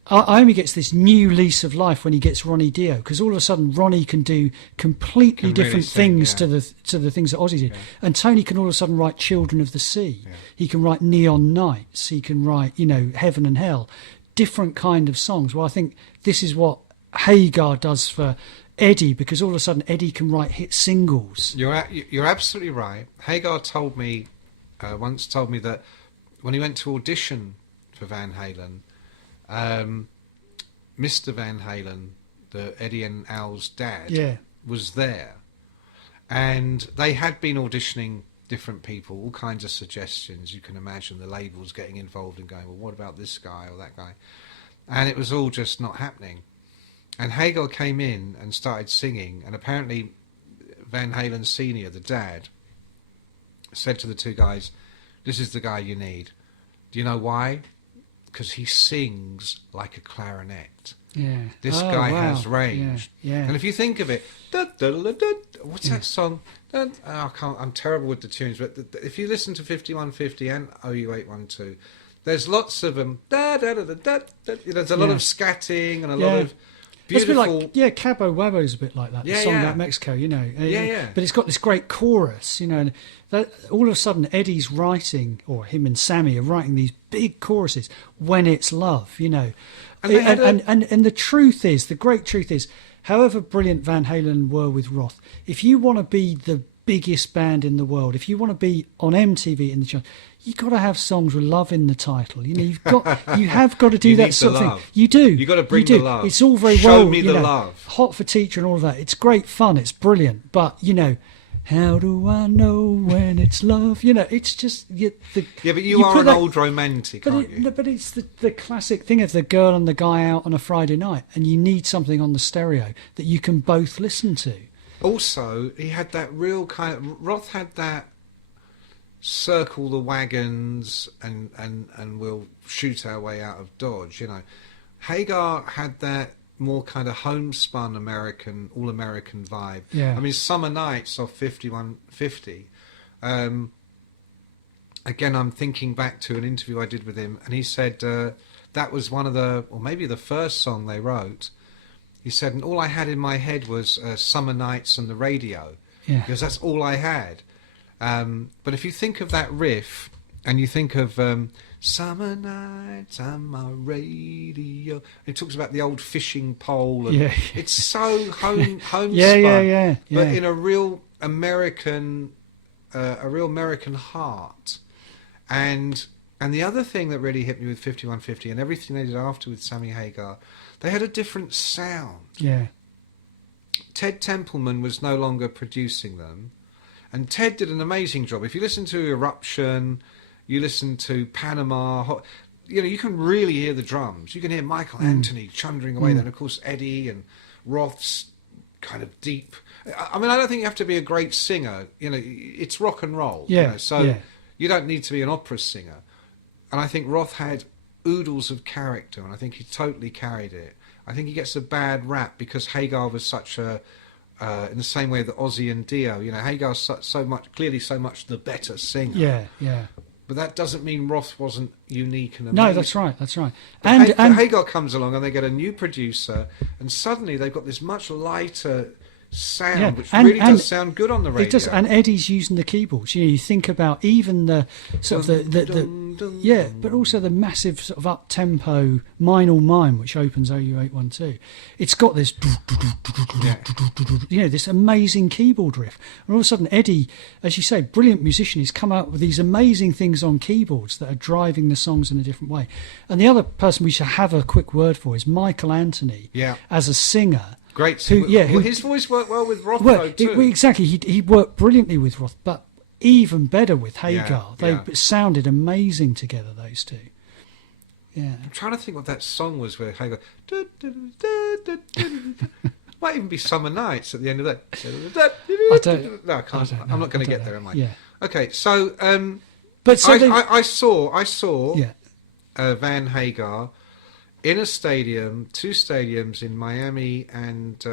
Iommi gets this new lease of life when he gets Ronnie Dio, because all of a sudden Ronnie can do completely different things to the things that Ozzy did, and Tony can all of a sudden write Children of the Sea. He can write Neon Nights. He can write Heaven and Hell, different kind of songs. Well, I think this is what Hagar does for Eddie, because all of a sudden Eddie can write hit singles. You're absolutely right. Hagar once told me that when he went to audition for Van Halen, Mr. Van Halen, Eddie and Al's dad, was there, and they had been auditioning different people, all kinds of suggestions. You can imagine the labels getting involved and going, well, what about this guy or that guy? And it was all just not happening. And Hagar came in and started singing, and apparently Van Halen Senior, the dad, said to the two guys, this is the guy you need. Do you know why? Because he sings like a clarinet. Yeah. This guy has range. Yeah. And if you think of it, what's that song? I'm terrible with the tunes, but if you listen to 5150 and OU812, there's lots of them. There's a lot of scatting and a lot of beautiful. It's a bit like, Cabo Wabo is a bit like that. The song about Mexico, But it's got this great chorus, and that all of a sudden Eddie's writing, or him and Sammy are writing these big choruses when it's love, And the truth is, the great truth is, however brilliant Van Halen were with Roth, if you want to be the biggest band in the world, if you want to be on MTV in the chart, you've got to have songs with love in the title. You have got to do that sort of thing. You do. You've got to bring the love. It's all very Show me the love. Hot for Teacher and all of that. It's great fun. It's brilliant. But, how do I know when it's love. You know, it's just but you are an old romantic, aren't you? But it's the classic thing of the girl and the guy out on a Friday night, and you need something on the stereo that you can both listen to. Also, he had that real kind of... Roth had that circle the wagons and we'll shoot our way out of Dodge, you know. Hagar had that more kind of homespun American, all-American vibe. Yeah. I mean, Summer Nights off 5150. Again, I'm thinking back to an interview I did with him, and he said that was one of the... or maybe the first song they wrote. He said, and all I had in my head was Summer Nights and the radio. Yeah. Because that's all I had. But if you think of that riff, and you think of Summer Nights on my radio, it talks about the old fishing pole. And it's so homespun. Yeah. But in a real American heart. And the other thing that really hit me with 5150 and everything they did after with Sammy Hagar, they had a different sound. Yeah. Ted Templeman was no longer producing them, and Ted did an amazing job. If you listen to Eruption, you listen to Panama, you know, you can really hear the drums. You can hear Michael Anthony chundering away. Then, of course, Eddie and Roth's kind of deep. I mean, I don't think you have to be a great singer. You know, it's rock and roll. Yeah. You know, so you don't need to be an opera singer. And I think Roth had oodles of character, and I think he totally carried it. I think he gets a bad rap because Hagar was such a, in the same way that Ozzy and Dio, you know, Hagar's so much the better singer. Yeah. But that doesn't mean Roth wasn't unique and amazing. No, that's right. But and Hagar comes along and they get a new producer, and suddenly they've got this much lighter sound, which really does sound good on the radio. It does, and Eddie's using the keyboards. You know, you think about even the sort of the but also the massive sort of up tempo Mine All Mine, which opens OU812. It's got this, you know, this amazing keyboard riff, and all of a sudden Eddie, as you say, brilliant musician, he's come out with these amazing things on keyboards that are driving the songs in a different way. And the other person we should have a quick word for is Michael Anthony, as a singer. Great singer. Well, his voice worked well with Roth, though, too. Exactly. He worked brilliantly with Roth, but even better with Hagar. They sounded amazing together, those two. Yeah. I'm trying to think what that song was where Hagar... Might even be Summer Nights at the end of that. I don't... No, I can't. I'm not going to get there, am I? Yeah. Okay, so... but so I saw Van Hagar... in a stadium, 2 stadiums in Miami and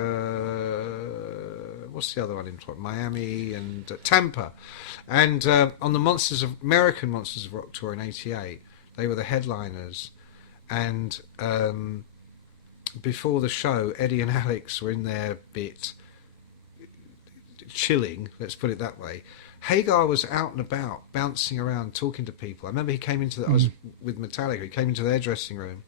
what's the other one in Miami and Tampa, and on the American Monsters of Rock tour in '88, they were the headliners, and before the show, Eddie and Alex were in their bit, chilling. Let's put it that way. Hagar was out and about, bouncing around, talking to people. I remember he came into I was with Metallica. He came into their dressing room.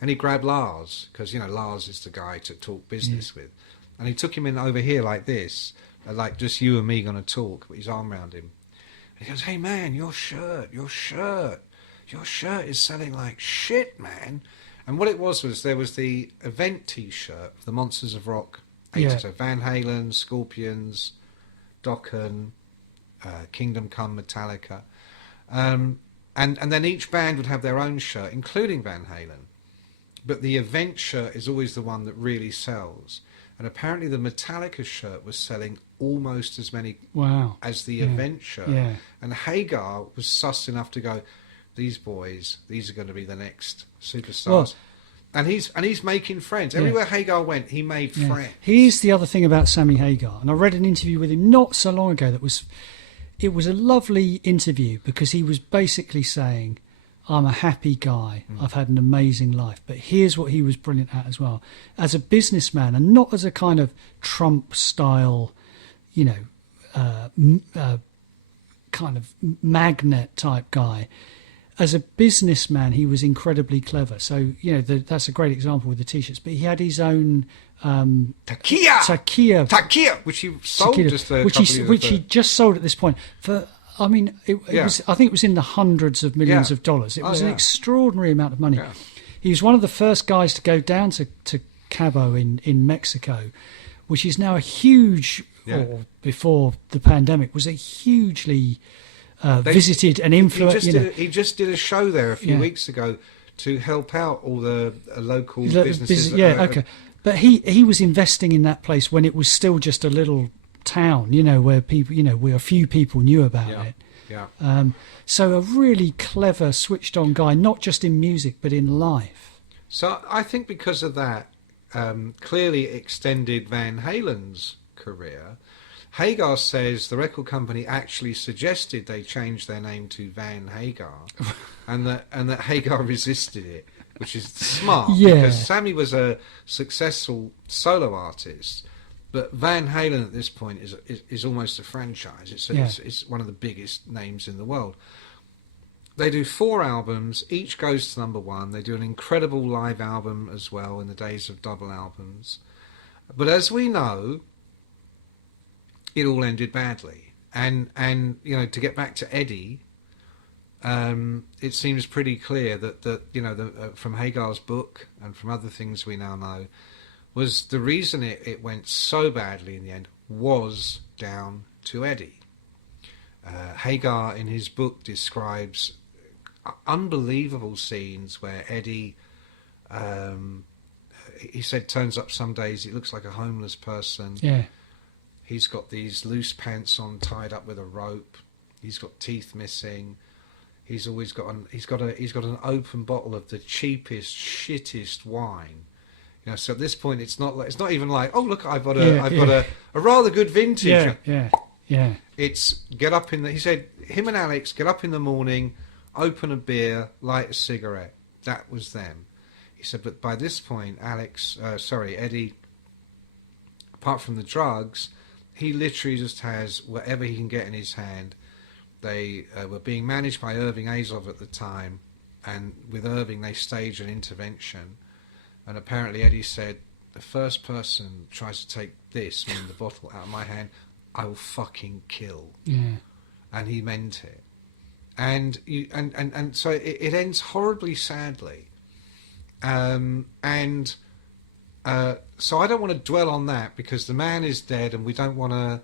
And he grabbed Lars, because, you know, Lars is the guy to talk business with. And he took him in over here like this, like just you and me going to talk, with his arm around him. And he goes, hey, man, your shirt is selling like shit, man. And what it was there was the event T-shirt of the Monsters of Rock. So Van Halen, Scorpions, Dokken, Kingdom Come, Metallica. And then each band would have their own shirt, including Van Halen. But the event shirt is always the one that really sells. And apparently the Metallica shirt was selling almost as many as the event shirt. Yeah. And Hagar was sus enough to go, these boys, these are going to be the next superstars. Well, and he's making friends. Everywhere Hagar went, he made friends. Here's the other thing about Sammy Hagar. And I read an interview with him not so long ago it was a lovely interview, because he was basically saying, I'm a happy guy. I've had an amazing life. But here's what he was brilliant at as well. As a businessman, and not as a kind of Trump style, you know, kind of magnet type guy. As a businessman, he was incredibly clever. So, you know, that's a great example with the T-shirts. But he had his own... Takia, which he sold just a couple of years which he just sold at this point for... I mean, it was. I think it was in the hundreds of millions of dollars. It was an extraordinary amount of money. Yeah. He was one of the first guys to go down to Cabo in Mexico, which is now a huge or before the pandemic, was a hugely visited and influenced. He just did a show there a few weeks ago to help out all the local businesses. Okay. But he was investing in that place when it was still just a little town, where people, where a few people knew about it. Yeah. So a really clever, switched-on guy, not just in music but in life. So I think because of that, clearly extended Van Halen's career. Hagar says the record company actually suggested they change their name to Van Hagar, and that Hagar resisted it, which is smart because Sammy was a successful solo artist, but Van Halen at this point is almost a franchise. It's one of the biggest names in the world. They do 4 albums, each goes to #1. They do an incredible live album as well in the days of double albums. But as we know, it all ended badly. And to get back to Eddie, it seems pretty clear that from Hagar's book and from other things we now know, was the reason it went so badly in the end was down to Eddie. Hagar in his book describes unbelievable scenes where Eddie, he said, turns up some days, he looks like a homeless person. Yeah. He's got these loose pants on, tied up with a rope. He's got teeth missing. He's always got an open bottle of the cheapest, shittest wine. So at this point, it's not even like, oh look, I've got a rather good vintage. Yeah. It's get up he said, him and Alex get up in the morning, open a beer, light a cigarette. That was them. He said, but by this point, Eddie, apart from the drugs, he literally just has whatever he can get in his hand. They were being managed by Irving Azov at the time, and with Irving they staged an intervention. And apparently Eddie said, the first person tries to take this, meaning the bottle, out of my hand, I will fucking kill. Yeah. And he meant it. And so it ends horribly sadly. So I don't want to dwell on that because the man is dead, and we don't want to.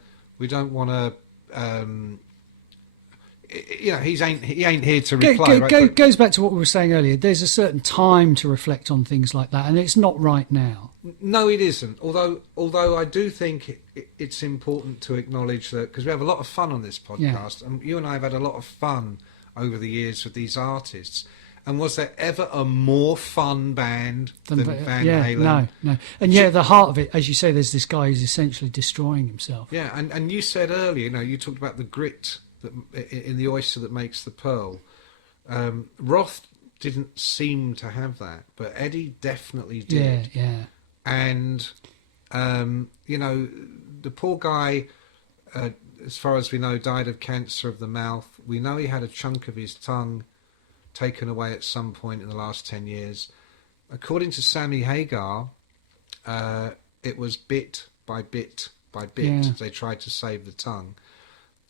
He ain't here to reply. Goes back to what we were saying earlier. There's a certain time to reflect on things like that, and it's not right now. No, it isn't. Although I do think it's important to acknowledge that, because we have a lot of fun on this podcast, and you and I have had a lot of fun over the years with these artists. And was there ever a more fun band than Van Halen? No. And the heart of it, as you say, there's this guy who's essentially destroying himself. Yeah, and you said earlier, you talked about the grit that in the oyster that makes the pearl. Roth didn't seem to have that, but Eddie definitely did. Yeah. And the poor guy, as far as we know, died of cancer of the mouth. We know he had a chunk of his tongue taken away at some point in the last 10 years. According to Sammy Hagar, it was bit by bit by bit they tried to save the tongue.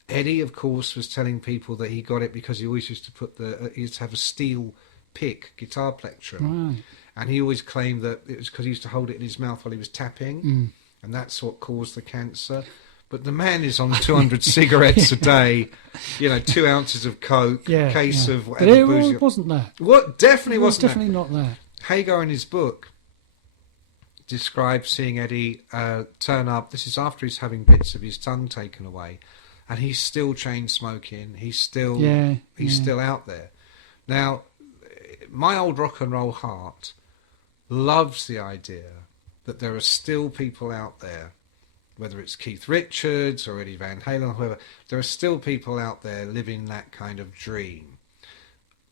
Eddie, of course, was telling people that he got it because he always used to he used to have a steel pick guitar plectrum, right. And he always claimed that it was because he used to hold it in his mouth while he was tapping, and that's what caused the cancer. But the man is on 200 cigarettes a day, 2 ounces of coke, case of whatever booze. It wasn't that. What? Definitely wasn't definitely not that. Hagar in his book described seeing Eddie turn up. This is after he's having bits of his tongue taken away, and he's still chain smoking. He's still still out there. Now, my old rock and roll heart loves the idea that there are still people out there, whether it's Keith Richards or Eddie Van Halen or whoever, there are still people out there living that kind of dream.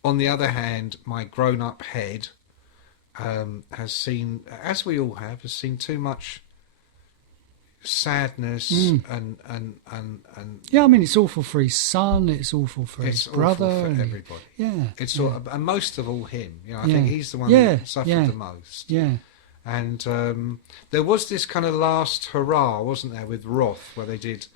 On the other hand, my grown-up head has seen, as we all have, has seen too much sadness and yeah, I mean, it's awful for his son, it's awful for his brother, awful for everybody. And most of all him. I think he's the one that suffered the most. Yeah. And there was this kind of last hurrah, wasn't there, with Roth, where they did.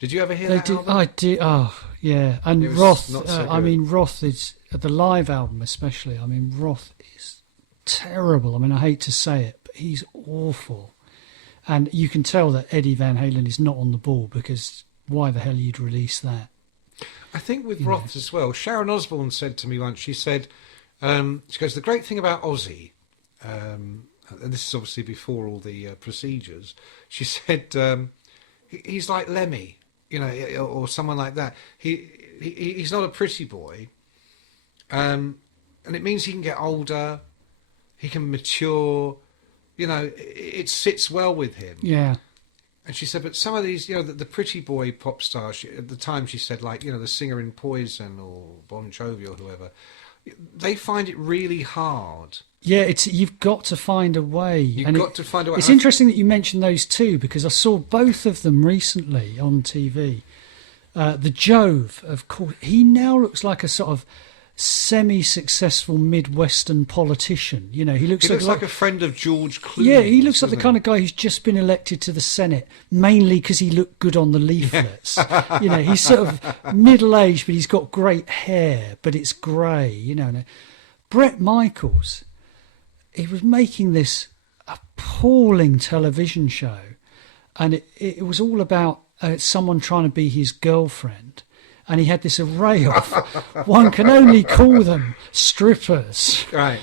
Did you ever hear that album? I did. Oh, yeah. And Roth. I mean, Roth is the live album, especially. I mean, Roth is terrible. I mean, I hate to say it, but he's awful. And you can tell that Eddie Van Halen is not on the ball, because why the hell you'd release that? I think with Roth as well, Sharon Osbourne said to me once, she said, she goes, the great thing about Ozzy, and this is obviously before all the procedures, she said, he's like Lemmy, you know, or someone like that. He's not a pretty boy, and it means he can get older, he can mature, you know, it sits well with him. Yeah. And she said, but some of these, you know, the pretty boy pop stars, at the time she said, like, you know, the singer in Poison or Bon Jovi or whoever, they find it really hard. Yeah, you've got to find a way. You've got to find a way. It's interesting that you mentioned those two, because I saw both of them recently on TV. The Jove, of course, he now looks like a sort of semi-successful Midwestern politician. You know, he looks like a friend of George Clooney. Yeah, he looks like the kind of guy who's just been elected to the Senate, mainly because he looked good on the leaflets. Yeah. You know, he's sort of middle-aged, but he's got great hair, but it's grey, you know. And Bret Michaels, he was making this appalling television show, and it was all about someone trying to be his girlfriend. And he had this array of, one can only call them strippers, right?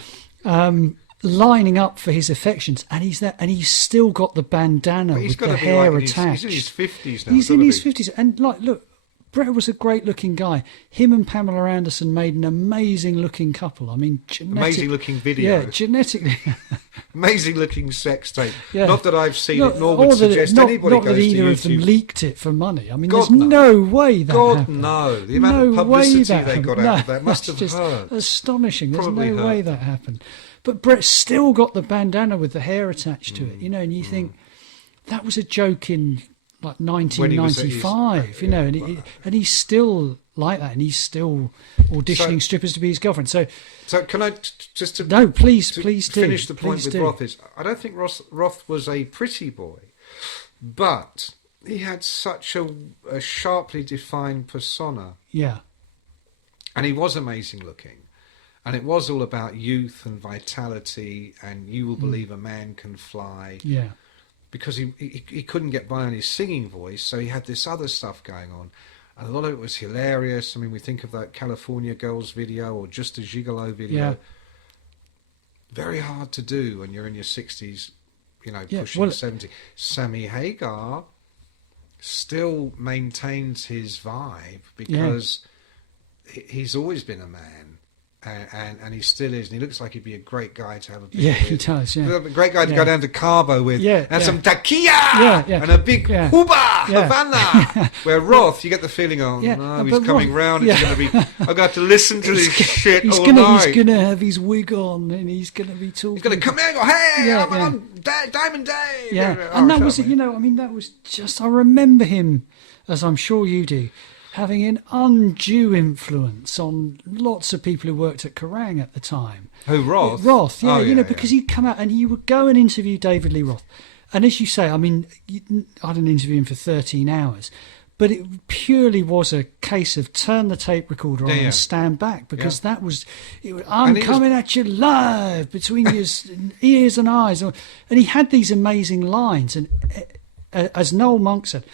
Lining up for his affections, and he's there, and he's still got the bandana with the hair attached. He's in his 50s now. He's in his 50s, and like, look, Bret was a great-looking guy. Him and Pamela Anderson made an amazing-looking couple. I mean, amazing-looking video. Yeah, genetically. Amazing-looking sex tape. Yeah. Not that I've seen it, nor would suggest anybody not goes that either to of them YouTube. leaked it for money. I mean, God, there's no way that God, happened. no. The amount of publicity they got out of that must have just hurt. astonishing. There's Probably no way hurt. that happened. But Bret still got the bandana with the hair attached to it, you know, and you think that was a joke in like 1995, you know, and he's still like that, and he's still auditioning strippers to be his girlfriend. So can I just to no, please do finish the point with do. Roth is I don't think Roth was a pretty boy, but he had such a sharply defined persona. Yeah, and he was amazing looking, and it was all about youth and vitality, and you will believe a man can fly. Yeah. Because he couldn't get by on his singing voice, so he had this other stuff going on. And a lot of it was hilarious. I mean, we think of that California Girls video or Just a Gigolo video. Yeah. Very hard to do when you're in your 60s, you know, pushing 70. Sammy Hagar still maintains his vibe because he's always been a man. And he still is, and he looks like he'd be a great guy to have a beer with. He does, yeah. A great guy to go down to Cabo with, and some tequila, and a big Cuba Havana. Where Roth, you get the feeling, no, he's coming round, it's going to be, I've got to listen to this shit all night. He's going to have his wig on, and he's going to be talking. He's going to come in and go, hey, I'm on Diamond Dave. Yeah, and that was, you know, I mean, that was just, I remember him, as I'm sure you do, having an undue influence on lots of people who worked at Kerrang at the time. Who, Roth? Roth, because he'd come out and he would go and interview David Lee Roth. And as you say, I mean, I didn't interview him for 13 hours, but it purely was a case of turn the tape recorder on and stand back, because that was, I'm coming at you live between your ears and eyes. And he had these amazing lines. And as Noel Monk said,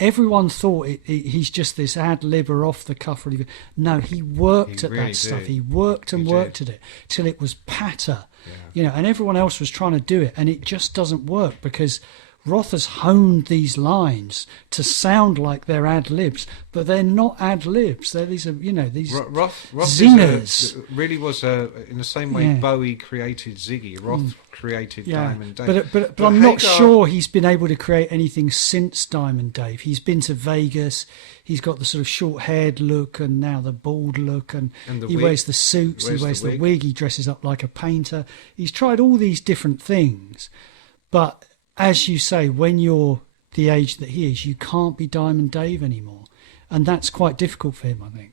everyone thought he's just this ad-libber off the cuff. No, he worked at that stuff. He worked and worked at it till it was patter, you know. And everyone else was trying to do it, and it just doesn't work because Roth has honed these lines to sound like they're ad-libs, but they're not ad-libs. They're these, you know, these Roth zingers. Really was in the same way Bowie created Ziggy. Roth created Diamond Dave. But I'm not sure he's been able to create anything since Diamond Dave. He's been to Vegas. He's got the sort of short-haired look and now the bald look, and he wears the suits. He wears the wig. He dresses up like a painter. He's tried all these different things, but as you say, when you're the age that he is, you can't be Diamond Dave anymore. And that's quite difficult for him, I think.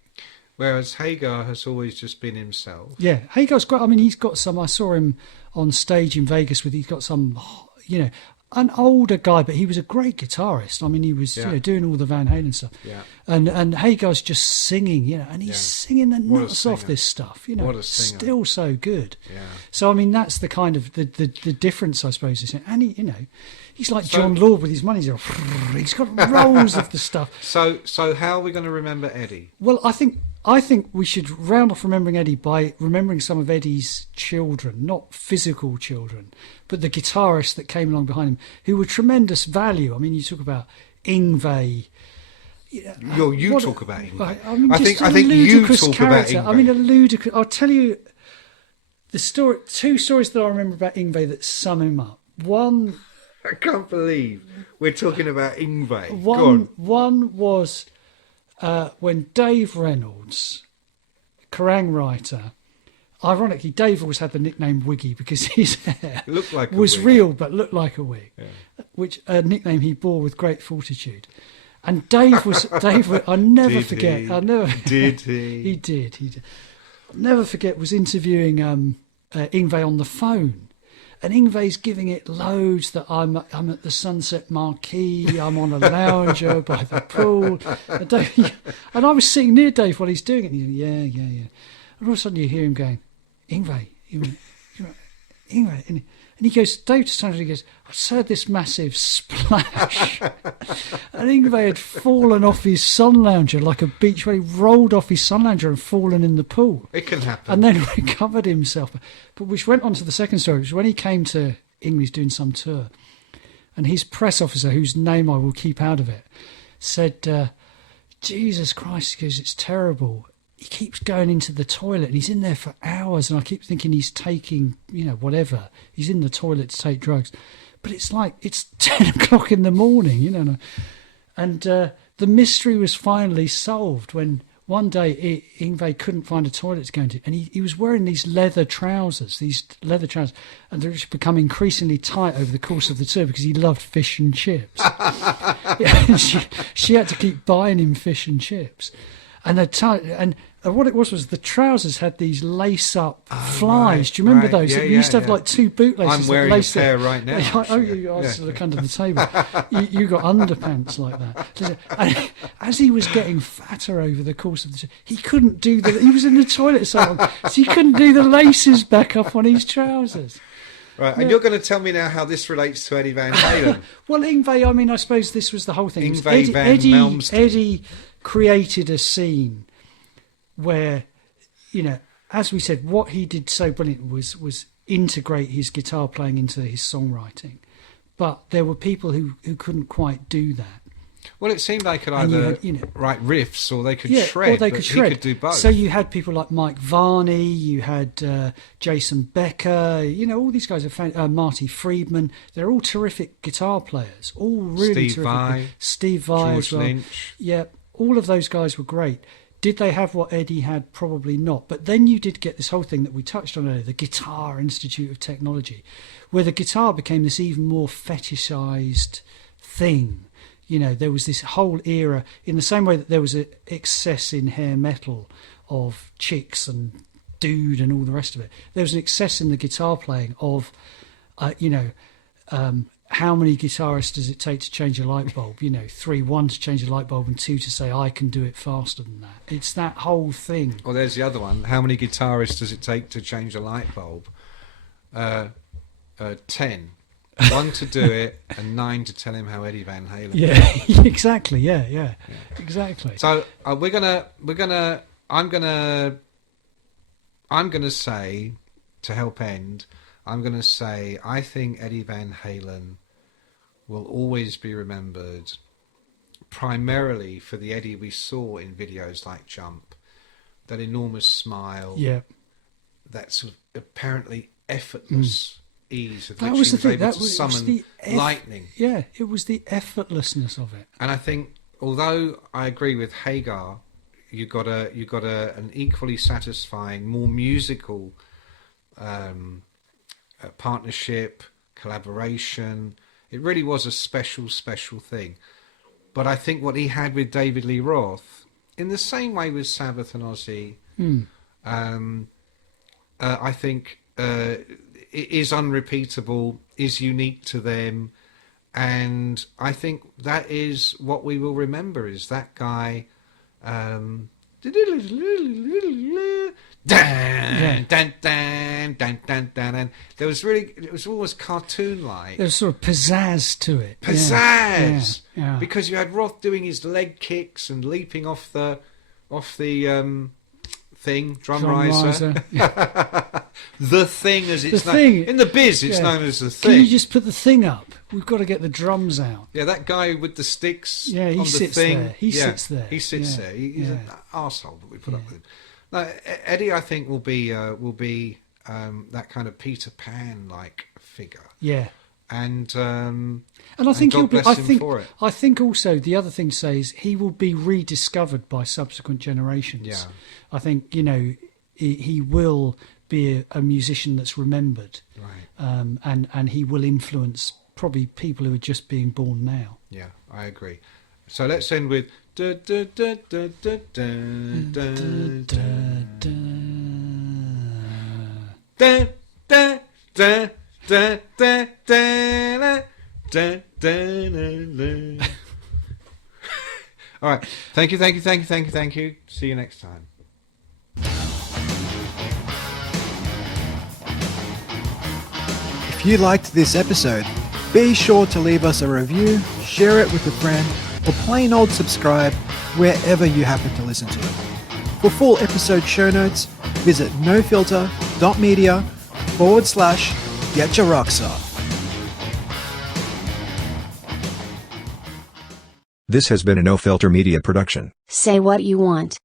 Whereas Hagar has always just been himself. Yeah, Hagar's great. I mean, he's got some, I saw him on stage in Vegas he's got some, you know, an older guy, but he was a great guitarist. I mean, he was doing all the Van Halen stuff. Yeah. And Hagar's just singing, and he's singing the nuts off this stuff, What a singer. still so good. Yeah. So I mean, that's the kind of the difference, I suppose. And he, he's like John Lord with his money. He's got rolls of the stuff. So how are we going to remember Eddie? Well, I think we should round off remembering Eddie by remembering some of Eddie's children, not physical children, but the guitarists that came along behind him, who were tremendous value. I mean, you talk about Yngwie. You talk about Yngwie. I mean, I think you talk character. about Yngwie. I mean, a ludicrous. I'll tell you the story. Two stories that I remember about Yngwie that sum him up. One, I can't believe we're talking about Yngwie. One was when Dave Reynolds, Kerrang writer. Ironically, Dave always had the nickname Wiggy because his hair Looked like was a wig. real but looked like a wig, which a nickname he bore with great fortitude. And Dave was I never forget. Did he? He did. I'll never forget was interviewing Yngwie on the phone, and Yngwie's giving it loads that I'm at the Sunset Marquee, I'm on a lounger by the pool, and I was sitting near Dave while he's doing it. And he's going, yeah, and all of a sudden you hear him going, Yngwie, and he goes, Dave just turns and he goes, I just heard this massive splash. And Yngwie had fallen off his sun lounger like a beach where he rolled off his sun lounger and fallen in the pool. It can happen. And then recovered himself. But which went on to the second story, which was when he came to Yngwie's doing some tour. And his press officer, whose name I will keep out of it, said, Jesus Christ, he goes, it's terrible. He keeps going into the toilet and he's in there for hours, and I keep thinking he's taking, whatever. He's in the toilet to take drugs. But it's like, it's 10 o'clock in the morning, And the mystery was finally solved when one day Yngwie couldn't find a toilet to go into, and he was wearing these leather trousers, and they're just become increasingly tight over the course of the tour because he loved fish and chips. And she had to keep buying him fish and chips. And what it was the trousers had these lace-up flies. Do you remember those? Yeah, we used to have like two bootlaces. I'm wearing a pair right now. You asked to look under the table. You got underpants like that. And as he was getting fatter over the course of the tour, he couldn't do he was in the toilet so long, so he couldn't do the laces back up on his trousers. Right, and you're going to tell me now how this relates to Eddie Van Halen. Well, Yngwie, I mean, I suppose this was the whole thing. Yngwie Van Malmsteen. Eddie created a scene where, as we said, what he did so brilliantly was integrate his guitar playing into his songwriting. But there were people who couldn't quite do that. Well, it seemed they could either write riffs or they could shred. Or they could shred. He could do both. So you had people like Mike Varney, you had Jason Becker, all these guys are Marty Friedman. They're all terrific guitar players, all really terrific. Steve Vai George as well. Lynch. Yeah, all of those guys were great. Did they have what Eddie had? Probably not. But then you did get this whole thing that we touched on earlier, the Guitar Institute of Technology, where the guitar became this even more fetishized thing. There was this whole era, in the same way that there was an excess in hair metal of chicks and dude and all the rest of it. There was an excess in the guitar playing of, how many guitarists does it take to change a light bulb? 3, 1 to change a light bulb, and 2 to say, I can do it faster than that. It's that whole thing. Well, there's the other one. How many guitarists does it take to change a light bulb? 10. 1 to do it, and 9 to tell him how Eddie Van Halen. Yeah, exactly. Yeah, exactly. So I'm gonna say, to help end, I'm gonna say I think Eddie Van Halen will always be remembered primarily for the Eddie we saw in videos like Jump, that enormous smile, that sort of apparently effortless ease with which he was able to summon lightning. Yeah, it was the effortlessness of it. And I think, although I agree with Hagar, you got an equally satisfying, more musical partnership, collaboration. It really was a special thing. But I think what he had with David Lee Roth, in the same way with Sabbath and Ozzy, I think it is unrepeatable, is unique to them, And I think that is what we will remember, is that guy. Dan, dan, dan, dan, dan, dan, dan. There was really, it was almost cartoon-like. There's sort of pizzazz to it. Pizzazz, yeah. Because you had Roth doing his leg kicks and leaping off the thing, drum riser. The thing, as it's known in the biz, it's known as the thing. Can you just put the thing up? We've got to get the drums out. Yeah, that guy with the sticks. Yeah, he on sits the thing. there. He sits there. He sits there. He's an arsehole, but we put up with him. Now, Eddie, I think, will be that kind of Peter Pan like figure. Yeah. And I think God bless him for it. I think also the other thing to say is he will be rediscovered by subsequent generations. Yeah. I think, you know, he will be a musician that's remembered. Right. And he will influence probably people who are just being born now. Yeah, I agree. So let's end with da, da, da, da, da, da, da, da, da, da, da, da, da, da. All right. Thank you. See you next time. If you liked this episode, be sure to leave us a review, share it with a friend, or plain old subscribe wherever you happen to listen to it. For full episode show notes, visit nofilter.media/Getcha Rocks Off. This has been a No Filter Media production. Say what you want.